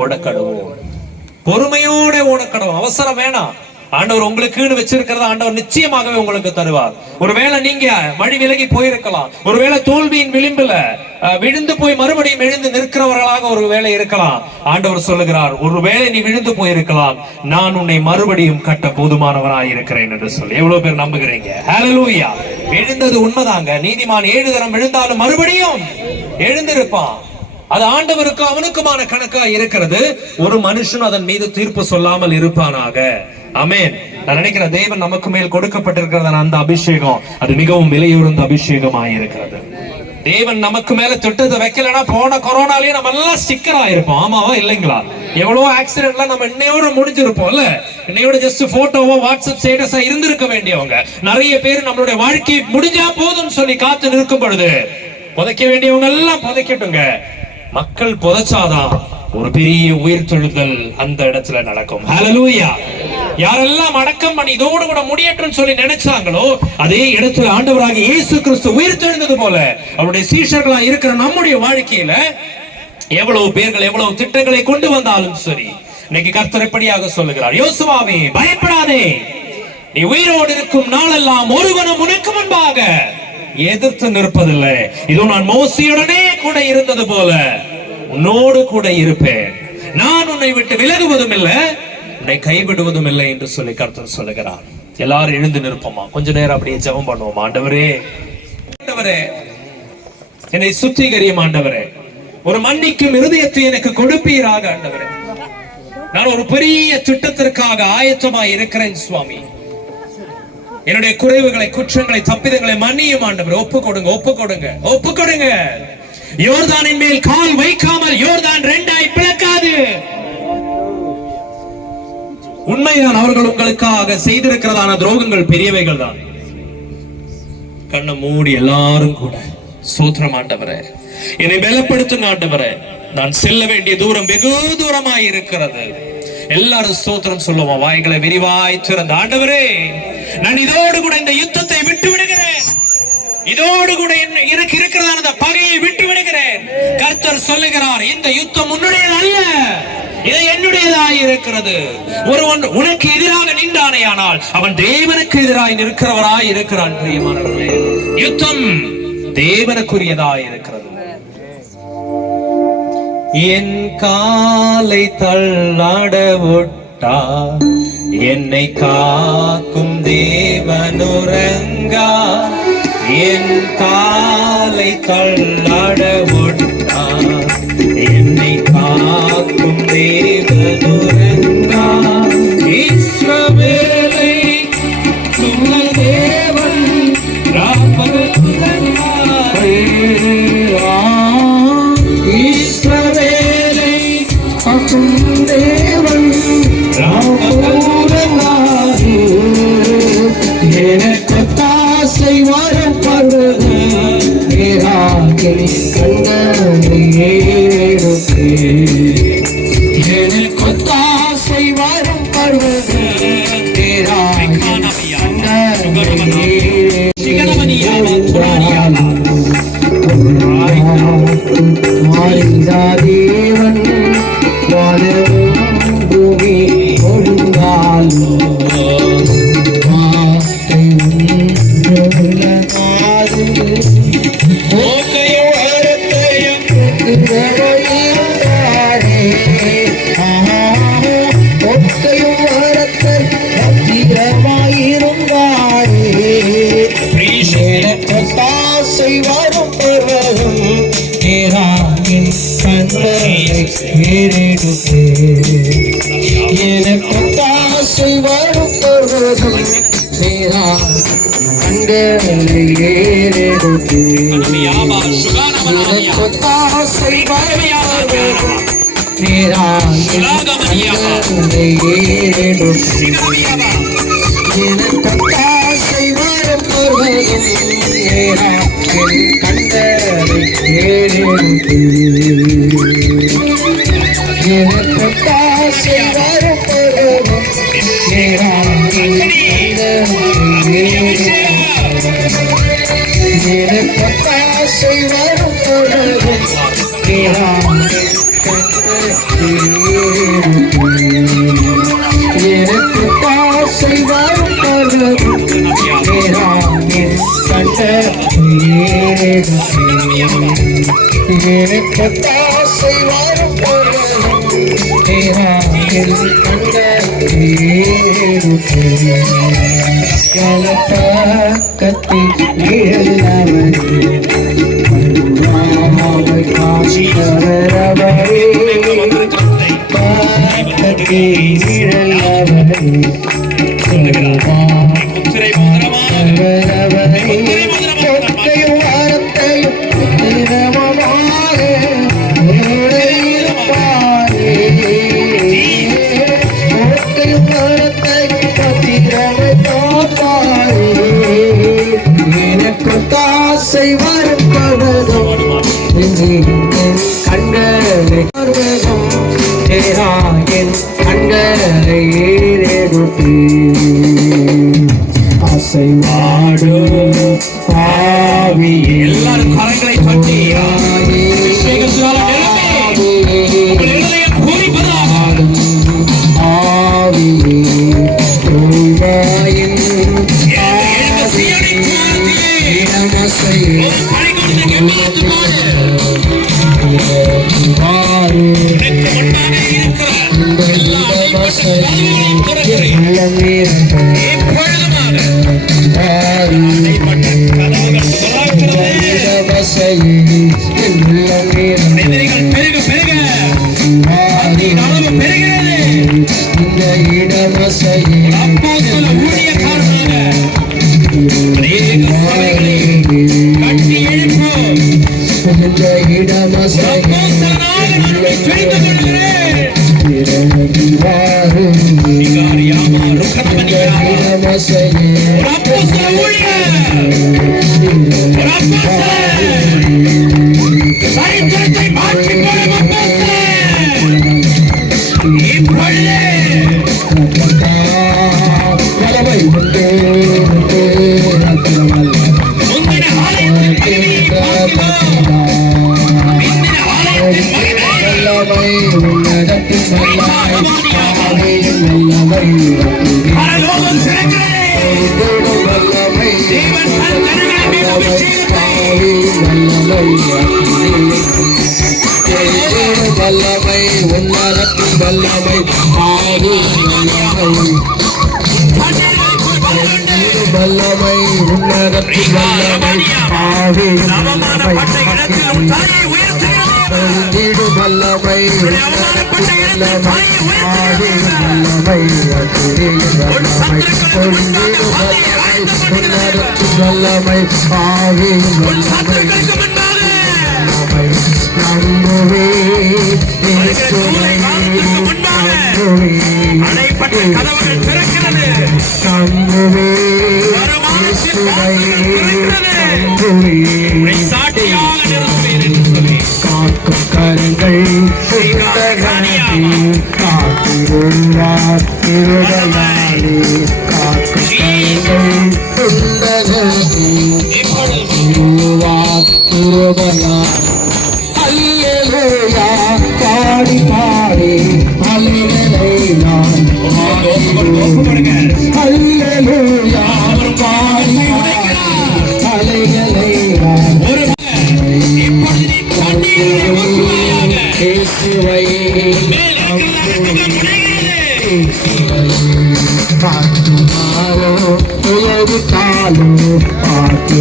ஓடக்கடுவோம். பொறுமையோட ஓடக்கடுவோம். அவசரம் வேணாம். ஆண்டவர் உங்களுக்குன்னு வச்சிருக்கிறத ஆண்டவர் நிச்சயமாகவே உங்களுக்கு தருவார். ஒருவேளை நீங்க வழி விலகி போயிருக்கலாம், ஒருவேளை தோல்வியின் விளிம்புல விழுந்து போய் மறுபடியும் எழுந்து நிற்கிறவர்களாக ஒரு வேளை இருக்கலாம். ஆண்டவர் சொல்லுகிறார், ஒருவேளை நீ விழுந்து போயிருக்கலாம், நான் உன்னை மறுபடியும் கட்ட போதுமானவராய் இருக்கிறேன் என்று சொல்லி. எவ்வளவு பேர் நம்புகிறீங்க? ஹல்லேலூயா. எழுந்தது உண்மைதாங்க. நீதிமான் 7 தரம் விழுந்தாலும் மறுபடியும் எழுந்திருப்பான். அது ஆண்டவருக்கும் அவனுக்குமான கணக்கா இருக்கிறது. ஒரு மனுஷன் அதன் மீது தீர்ப்பு சொல்லாமல் இருப்பானாக. ஆமென். நான் நினைக்கிறேன் தேவன் நமக்கு மேல் கொடுக்கப்பட்டிருக்கிறதான அந்த அபிஷேகம் அது மிகவும் விலையுறந்த அபிஷேகமாக இருக்கிறது. தேவன் நமக்கு மேல திட்டத்தை வைக்கலன்னா போன கொரோனாலேயே நம்ம எல்லாம் ஸ்டிக்கர் ஆயிருப்போம். ஆமாவா இல்லைங்களா? எவ்வளவு ஆக்சிடென்ட்லாம் நம்ம இன்னையோட முடிஞ்சிருப்போம்ல. இன்னையோட ஜஸ்ட் போட்டோவோ வாட்ஸ்அப் ஸ்டேட்டஸா இருந்திருக்க வேண்டியவங்க நிறைய பேர் நம்மளுடைய வாழ்க்கை முடிஞ்சா போதும் சொல்லி காத்து நிற்கும் பொழுது புதைக்க வேண்டியவங்க எல்லாம் புதைக்கட்டுங்க. மக்கள் புதைச்சாதான் ஒரு பெரிய உயிர்த்தெழுதல் அந்த இடத்துல நடக்கும். ஹல்லேலூயா. யாரெல்லாம் அடக்கம் பண்ணி இதோடு கூட முடியட்டும் சொல்லி நினைச்சாங்களோ அதே இடத்துல ஆண்டவராகிய இயேசு கிறிஸ்து உயிர்த்தெழுந்தது போல அவருடைய சீஷர்களா இருக்கிற நம்முடைய வாழ்க்கையில எவ்வளவு பேர்கள் எவ்வளவு திட்டங்களை கொண்டு வந்தாலும் சரி, இன்னைக்கு கர்த்தர் எப்படியாக சொல்லுகிறார், யோசுவாவே பயப்படாதே, நீ உயிரோடு இருக்கும் நாளெல்லாம் ஒருவனும் உனக்கு முன்பாக எதிர்த்து நிற்பதில்லை. இதோ நான் மோசேயுடனே கூட இருந்தது போல உன்னோடு கூட இருப்பேன். நான் உன்னை விட்டு விலகுவதும் இல்லை, உன்னை கைவிடுவதும் இல்லை என்று சொல்லி கர்த்தர் சொல்லுகிறார். எல்லாரும் எழுந்து நிற்போமா? கொஞ்ச நேரம் அப்படியே ஜெபம் பண்ணுவோம். ஆண்டவரே, ஆண்டவரே என்னை சுத்திகரியும் ஆண்டவரே, ஒரு மன்னிக்கும் இருதயத்தை எனக்கு கொடுப்பீராக ஆண்டவரே. நான் ஒரு பெரிய திட்டத்திற்காக ஆயத்தமாய் இருக்கிறேன் சுவாமி. என்னுடைய குறைவுகளை, குற்றங்களை, தப்பிதங்களை மன்னியும் ஆண்டவரே. ஒப்பு கொடுங்க, ஒப்பு கொடுங்க, ஒப்பு கொடுங்க. யோர்தானின் மேல் கால் வைக்காமல் யோர்தான் 2ஆய் பிளக்காது. உண்மைதான், அவர்கள் உங்களுக்காக செய்திருக்கிறதான துரோகங்கள் பெரியவைகள் தான். கண்ணை மூடி எல்லாரும் கூட ஸ்தோத்திரம் ஆண்டவரே, என்னை பலப்படுத்துங்க ஆண்டவரே. நான் செல்ல வேண்டிய தூரம் வெகு தூரமாய் இருக்கிறது. எல்லாரும் ஸ்தோத்திரம் சொல்லுவோம். வாய்களை விரிவாய் திறந்த ஆண்டவரே, நான் இதோடு கூட இந்த யுத்தத்தை விட்டு விடுகிறேன். இதோடு கூட எனக்கு இருக்கிறதான அந்த பகையை விட்டு விடுகிறேன். கர்த்தர் சொல்லுகிறார், இந்த யுத்தம் உன்னுடையது அல்ல, இது என்னுடையதாய் இருக்கிறது. ஒருவன் உனக்கு எதிராக நின்றானேயானால் அவன் தேவனுக்கு எதிராய் நிற்கிறவராய் இருக்கிறான். பிரியமானவர்களே, யுத்தம் தேவனுக்குரியதாய் இருக்கிறது. என் காலை தள்ளாட விட்டா என்னை காக்கும் தேவனுரங்கா. என் காலை தள்ளாட விட்டா என்னை காக்கும் தேவனுரங்கா. இஸ்ரவேலை சொன்ன தேவன் இஸ்ரவேலை காக்கும் தேவன் எனக்கு தாசை வரும் பருவது கண்டே எனக்கு தாசை வரும் பருவது தேவன் பூமி ஒழுங்காலும் எனக்கு தாசை வரும் பருவதும் கண்களை ஏறெடுத்து எனக்கு தாசை வரும் பருவதும் ஏறெடுத்து எனக்கு தாசை வரும் பருவதும் கண்களை ஏறெடுத்து எனக்கு ஆசை வரும் பொழுதும் எனக்கு ஆசை வரும் பொழுதும் எனக்கு ஆசை வரும் பொழுதும் பக்கத்தில் ஆசை வரும் பவதும் கண்களை என் கண்களை ஆசை வாடும் ஆவியே எல்லாரும் கரங்களை தட்டி வல்லமை உன்னதத்தின் வல்லமை வல்லமை உன்னதத்தின் வல்லமை வல்லமை வல்லமை காக்கும் கரங்கள் காத்திருவார் திருடலாளே காக்கும் கரங்கள் திருடலாளே அல்லேலூயா பாடி பாடி அலைகளை நான் அல்லேலூயா பாடி அலைகளை நான் இயேசுவை பாட்டுமாரோ உலகுத்தாலோ பாட்டு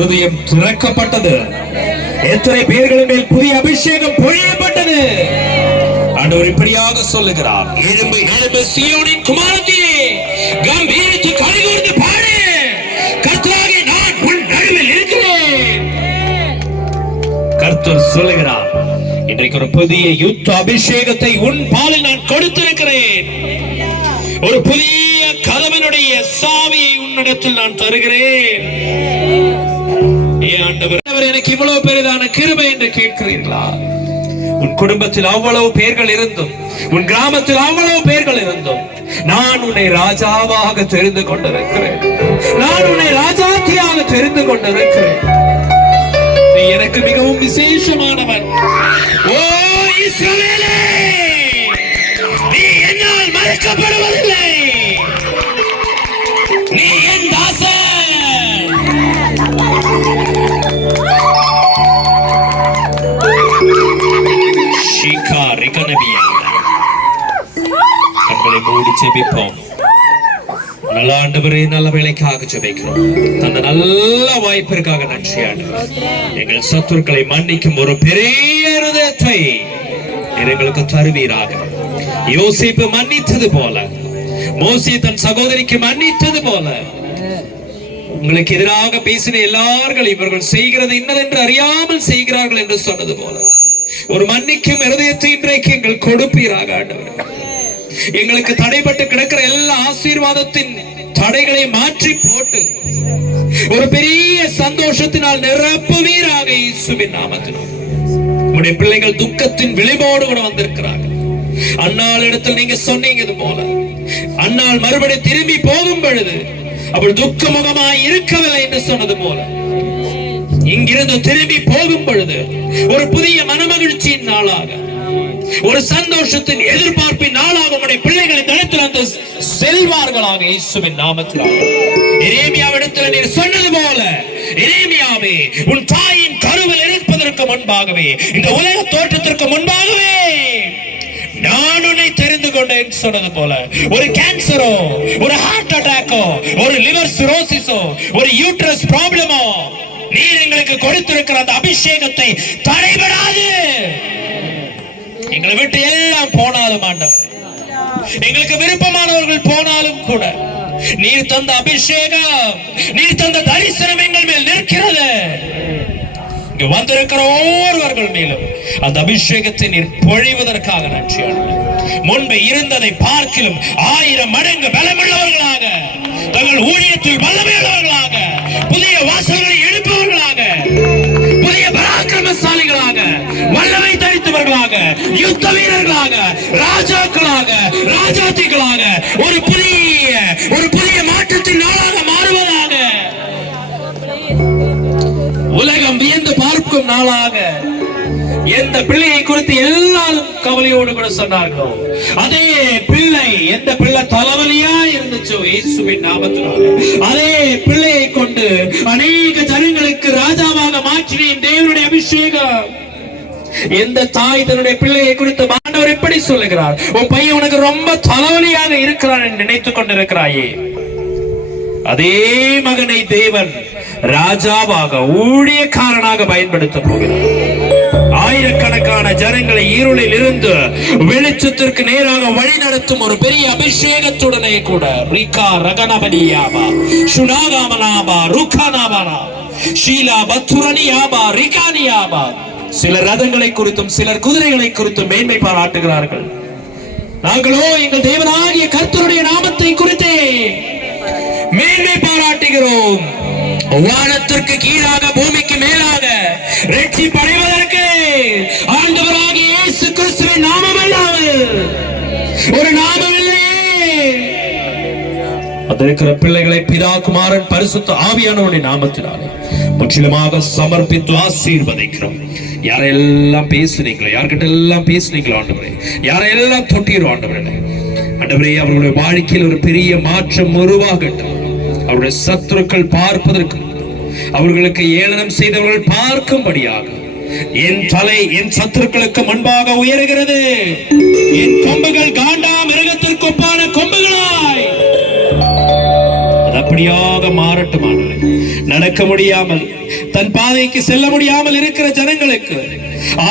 இருதயம் திறக்கப்பட்டது. எத்தனை பேர்களின் மேல் புதிய அபிஷேகம் பொழியப்பட்டது. ஆண்டவர் இப்படியாக சொல்லுகிறார், எழும்பு எழும்பு சீயோனின் குமாரத்தியே, கம்பீரித்து களிகூர்ந்து பாடு, கர்த்தராகிய நான் உன் நடுவில் இருக்கிறேன். கர்த்தர் சொல்லுகிறார், இன்றைக்கு ஒரு புதிய யுத்த அபிஷேகத்தை உன் பாலில் நான் கொடுத்திருக்கிறேன். ஒரு புதிய கதவனுடைய சாவியை உன்னிடத்தில் நான் தருகிறேன். ஆண்டவர், எனக்கு இவ்வளவு பெரிதான கிருபை என்று கேட்கிறீர்களா? உன் குடும்பத்தில் அவ்வளவு பேர்கள் இருந்தும், உன் கிராமத்தில் அவ்வளவு பேர்கள் இருந்தும், நான் உன்னை ராஜாவாக தெரிந்து கொண்டிருக்கிறேன். நான் உன்னை ராஜாத்தியாக தெரிந்து கொண்டிருக்கிறேன். நீ எனக்கு மிகவும் விசேஷமானவன். ஓ இஸ்ரவேலே, நீ என்னால் மறைக்கப்படுவதில்லை. நீ என் தாசன். கண்களை மூடி ஜெபிப்போம். நல்ல ஆண்டவரே, நல்ல வேலைக்காக ஜெபிக்கிறோம். அந்த நல்ல வாய்ப்பிற்காக நன்றி ஆண்டவர். எங்கள் சத்துருக்களை மன்னிக்கும் ஒரு பெரிய இருதயத்தை எங்களுக்கு தருவீராக. யோசேப்பு மன்னித்தது போல, மோசே தன் சகோதரிக்கு மன்னித்தது போல, உங்களுக்கு எதிராக பேசின எல்லாரும் இவர்கள் செய்கிறது இன்னதென்று அறியாமல் செய்கிறார்கள் என்று சொன்னது போல ஒரு மன்னிக்கும் இருதயத்தை இன்றைக்கு எங்கள் கொடுப்பீராக ஆண்டவர். எங்களுக்கு தடைப்பட்டு கிடக்கிற எல்லா ஆசீர்வாதத்தின் தடைகளை மாற்றி போட்டு ஒரு பெரிய சந்தோஷத்தினால் நிரப்புவீராக இயேசுவின் நாமத்தினால். உங்களுடைய பிள்ளைகள் துக்கத்தின் விளைவோடு கூட வந்திருக்கிறார்கள். அன்னாள் இடத்தில் நீங்க சொன்னீங்க போல, அன்னாள் மறுபடி திரும்பி போகும் பொழுது அவள் துக்க முகமாய் இருக்கவில்லை என்று சொன்னது போல, இங்கிருந்து திரும்பி போகும் பொழுது ஒரு புதிய மனமகிழ்ச்சியின் நாளாக, ஒரு சந்தோஷத்தின் எதிர்பார்ப்பின் நாளாக உங்களுடைய பிள்ளைகளின் இடத்தில் அந்த செல்வார்களாக இயேசுவின் நாமத்தினால். எரேமியாவிடத்தில் நீர் சொன்னது போல, எரேமியாவே, உன் தாயின் கருவில் இருப்பதற்கு முன்பாகவே, இந்த உலக தோற்றத்திற்கு முன்பாகவே நான் உன்னை தெரிந்து கொண்டேன் சொன்னது போல, ஒரு கேன்சரோ, ஒரு ஹார்ட் அட்டாக்கோ, ஒரு லிவர் சிரோசிஸோ, ஒரு யூட்ரஸ் ப்ராப்ளமோ, நீர் எங்களுக்கு கொடுத்திருக்கிற அந்த அபிஷேகத்தை தடைபடாது. எங்களை விட்டு எல்லாம் போனாலும் ஆண்டவர், எங்களுக்கு விருப்பமானவர்கள் போனாலும் கூட, நீர் தந்த அபிஷேகம், நீர் தந்த தரிசனம் எங்கள் மேல் நிற்கிறது. இங்கு வந்திருக்கிற ஒவ்வொருவர்கள் மேலும் அந்த அபிஷேகத்தை நீர் பொழிவதற்காக நன்றி. முன்பு இருந்ததை பார்க்கிலும் 1000 மடங்கு பலமுள்ளவர்களாக, தங்கள் ஊழியத்தில் வல்லமையுள்ளவர்களாக, புதிய வாசல்களை எடுப்பவர்களாக, புதிய பராக்கிரமசாலிகளாக, வல்லமை தரித்தவர்களாக, யுத்த வீரர்களாக, ராஜாக்களாக, ராஜாத்திகளாக, ஒரு புதிய மாற்றத்தின் நாளாக மாறுவதாக, உலகம் வியந்து பார்க்கும் நாளாக. எந்த பிள்ளையை குறித்து எல்லாரும் கவலையோடு கூட சொன்னார்கள், அதே பிள்ளை, எந்த பிள்ளை தலைவலியா இருந்துச்சோ இயேசுவின் நாமத்தினால், அதே பிள்ளையை கொண்டு அநேக ஜனங்களுக்கு ராஜாவாக மாற்றினேன். தேவனுடைய அபிஷேகம். எந்த தாய் தன்னுடைய பிள்ளையை குறித்து ஆண்டவர் எப்படி சொல்லுகிறார், உன் பையன் உனக்கு ரொம்ப தலைவலியாக இருக்கிறான் என்று நினைத்துக் கொண்டிருக்கிறாயே, அதே மகனை தேவன் ராஜாவாக, ஊழியக்காரனாக பயன்படுத்த போகிறார். ஆயிரக்கணக்கான ஜனங்களை இருளில் இருந்து வெளிச்சத்திற்கு நேராக வழி நடத்தும் ஒரு பெரிய அபிஷேகத்துடனே கூட, ரிகா ரகனபனியாபா, சுனாகாமனாபா, ருக்கானாபானா, ஷீலா பத்துரனியாபா, ரிகானியாபா. சிலர் ரதங்களை குறித்தும் சிலர் குதிரைகளை குறித்தும் மேன்மை பாராட்டுகிறார்கள். நாங்களோ எங்கள் தேவனாகிய கர்த்தருடைய நாமத்தை குறித்தே மேன்மை பாராட்டுகிறோம். வானத்திற்கு கீழாக, பூமிக்கு மேலாக ரட்சிப்படைவதற்கு ஆண்டவராகிய இயேசு கிறிஸ்துவின் நாமம் அல்லாமல் ஒரு நாமம் இல்லையே. அதற்கிற பிள்ளைகளை பிதா, குமாரன், பரிசுத்த ஆவியானவருடைய நாமத்தினாலே முற்றிலுமாக சமர்ப்பித்து ஆசீர்வதிக்கிறோம். யாரெல்லாம் பேசுனீங்களோ, யார்கிட்ட எல்லாம் பேசுனீங்களோ ஆண்டவரே, யாரெல்லாம் தொட்டீரோ ஆண்டவரே, ஆண்டவரே, அவர்களுடைய வாழ்க்கையில் ஒரு பெரிய மாற்றம் உருவாகட்டும். அவருடைய சத்துருக்கள் பார்ப்பதற்கு, அவர்களுக்கு ஏளனம் செய்தவர்கள் பார்க்கும்படியாக என் தலை என் சத்துருக்களுக்கு முன்பாக உயர்கிறது. என் கொம்புகள் காண்டா மிருகத்திற்கு ஒப்பான கொம்புகளாய் அது அப்படியாக மாறட்டும் ஆண்டவரே. நடக்க முடியாமல் தன் பாதைக்கு செல்ல முடியாமல் இருக்கிற ஜனங்களுக்கு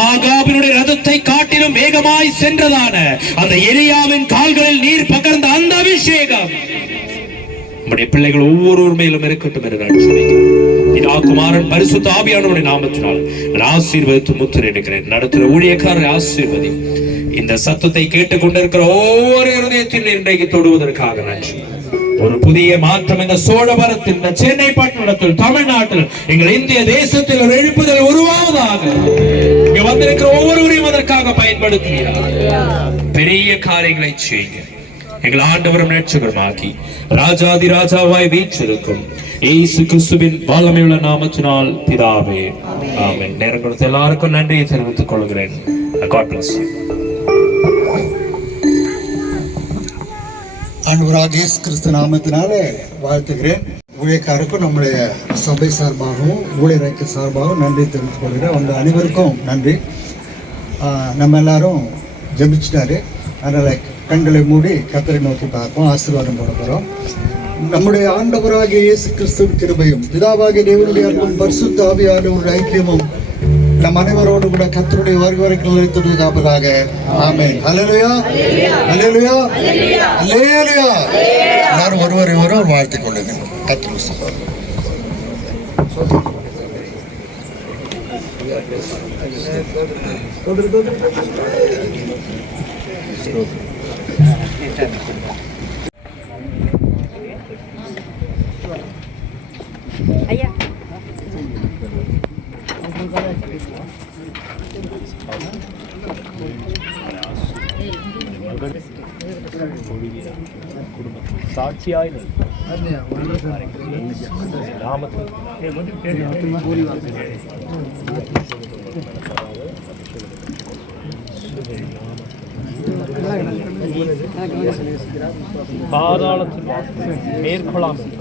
ஆகாபினுடைய ரதத்தை காட்டிலும் வேகமாய் சென்றதான அந்த எலியாவின் கால்களில் நீர் பகர்ந்த அந்த அபிஷேகம் நம்முடைய பிள்ளைகள் ஒவ்வொருவர் மேலும் இருக்கட்டும் என்று நான் சொல்கிறேன். இதா குமாரன் பரிசுத்த ஆவியானவருடைய நாமத்தினால் நான் ஆசீர்வதித்து முத்திரையிடுகிறேன். நடத்துகிற ஊழியக்காரரை ஆசீர்வதி. இந்த சத்தத்தை கேட்டுக் கொண்டிருக்கிற ஒவ்வொரு இருதயத்தில் இன்றைக்கு தொடுவதற்காக நன்றி. ஒரு புதிய மாற்றம் இந்த சோழபுரத்தில், இந்த சென்னை பட்டணத்தில், தமிழ்நாட்டில், எங்கள் இந்திய தேசத்தில் ஒரு எழுப்புதல் உருவாவதாக. இங்க வந்திருக்கிற ஒவ்வொருவரையும் அதற்காக பயன்படுத்துகிறார். பெரிய காரியங்களை செய்யுங்க. எங்கள் ஆண்டவரும் நேற்றுமாக்கி ராஜாதி ராஜாவாய் வீற்றிருக்கும் இயேசு கிறிஸ்துவின் வல்லமையுள்ள நாமத்தினால் பிதாவே, ஆமென். நேரம் கொடுத்த எல்லாருக்கும் நன்றியை தெரிவித்துக் கொள்கிறேன். God bless you. ஆண்டவராகிய இயேசு கிறிஸ்து நாமத்தினாலே வாழ்த்துகிறேன். ஊழியக்காருக்கும் நம்முடைய சபை சார்பாகவும் ஊழியருக்கு சார்பாகவும் நன்றி தெரிவித்துக் கொள்கிறேன். உங்க அனைவருக்கும் நன்றி. நம்ம எல்லாரும் ஜெபிச்சிட்டாரு. அதனால் கண்களை மூடி கர்த்தரை நோக்கி பார்ப்போம். ஆசீர்வாதம் போட போகிறோம். நம்முடைய ஆண்டவராகிய இயேசு கிறிஸ்துவின் கிருபையும் பிதாவாகிய தேவனுடைய அன்பும் பரிசுத்த ஆவியானவருடைய ஐக்கியமும் நம் அனைவரோடு கூட கர்த்தருடைய வருவரைக்கும் நிலைத்திருப்பதாக. ஆமென். ஹல்லேலூயா, ஹல்லேலூயா, ஹல்லேலூயா. எல்லாரும் ஒருவரை ஒருவர் வாழ்த்திக் கொள்ளுங்கள். கர்த்தர் ஐயா சாட்சியாய் பாதாளத்தில் மேற்கொள்ளாமல்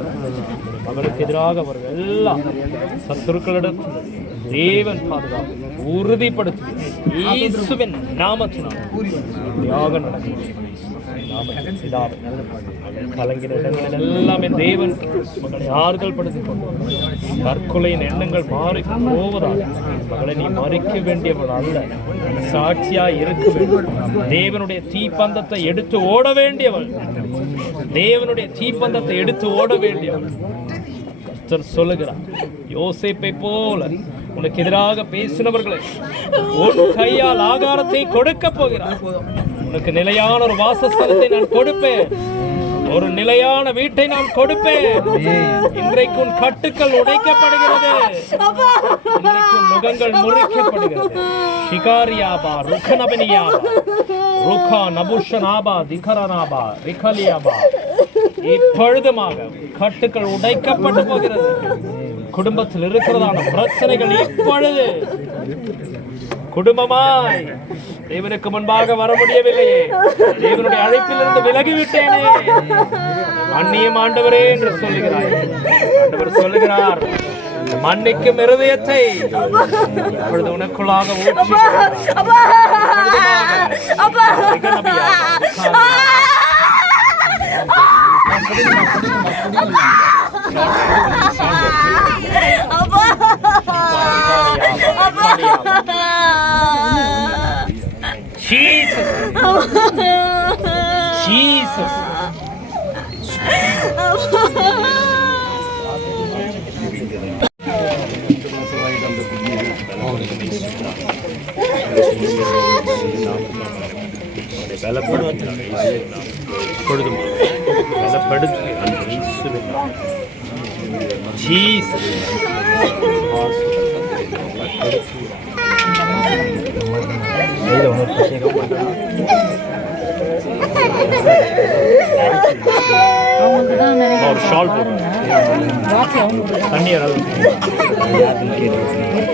மகளுக்கு எதிராக அவர்கள் எல்லா சத்துருக்களிடத்தில் தேவன் பாதுகாப்பு உறுதிப்படுத்தி இயேசுவின் நாமத்தினால் நடக்கும். கலங்கிற இடங்களில் எல்லாமே தேவன் மகளை ஆறுதல் படுத்திக் கொண்டு தற்கொலையின் எண்ணங்கள் மாறி போவதாக. மகளை நீ மறிக்க வேண்டியவள் அல்ல, சாட்சியாய் இருக்க வேண்டும். தேவனுடைய தீப்பந்தத்தை எடுத்து ஓட வேண்டியவள், தேவனுடைய தீப்பந்தத்தை எடுத்து ஓட வேண்டியவள். சொல்லுகிறார், யோசேப்பை போல உனக்கு எதிராக பேசினவர்களை உன் கையால் ஆகாரத்தை கொடுக்க போகிறார். உனக்கு நிலையான ஒரு வாசஸ்தலத்தை நான் கொடுப்பேன், ஒரு நிலையான வீட்டை நான் கொடுப்பேன். இன்றைக்கு உன் கட்டுக்கள் உடைக்கப்படுகிறது, இன்றைக்கு உன் முகங்கள் முறிக்கப்படுகிறது. ஷிகாரியாபா ருக்கனபனியாபா ருக்கா நபுஷனாபா திகரனாபா ரிகலியாபா இப்பொழுதுமாக கட்டுக்கள் உடைக்கப்பட்டு போகிறது. குடும்பத்தில் இருக்கிறதான பிரச்சனைகள் இப்பொழுது குடும்பமாய் தேவனுக்கு முன்பாக வர முடியவில்லையே, தேவனுடைய அழைப்பிலிருந்து விலகிவிட்டேனே, அந்நியம் ஆண்டவரே என்று சொல்லுகிறார். ஆண்டவர் சொல்லுகிறார், மன்னிக்கும் இருதயத்தை இப்பொழுது உனக்குள்ளாக ஊற்றி Jesus. Jesus. Jesus.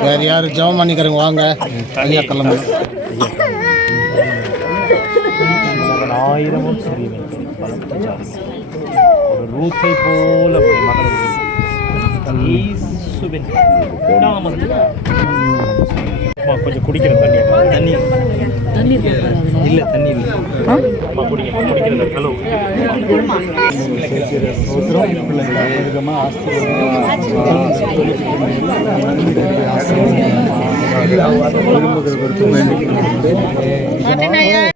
வேற யாரு ஜெபம் பண்ணிக்கிறவங்க வாங்க. கிளம்பு. ஆயிரமும் சிறியவன் ஒரு ரூத்தை போல இயேசுவின் நாமத்தில் கொஞ்சம் குடிக்கிற தண்ணி ஆசீர்வாதம்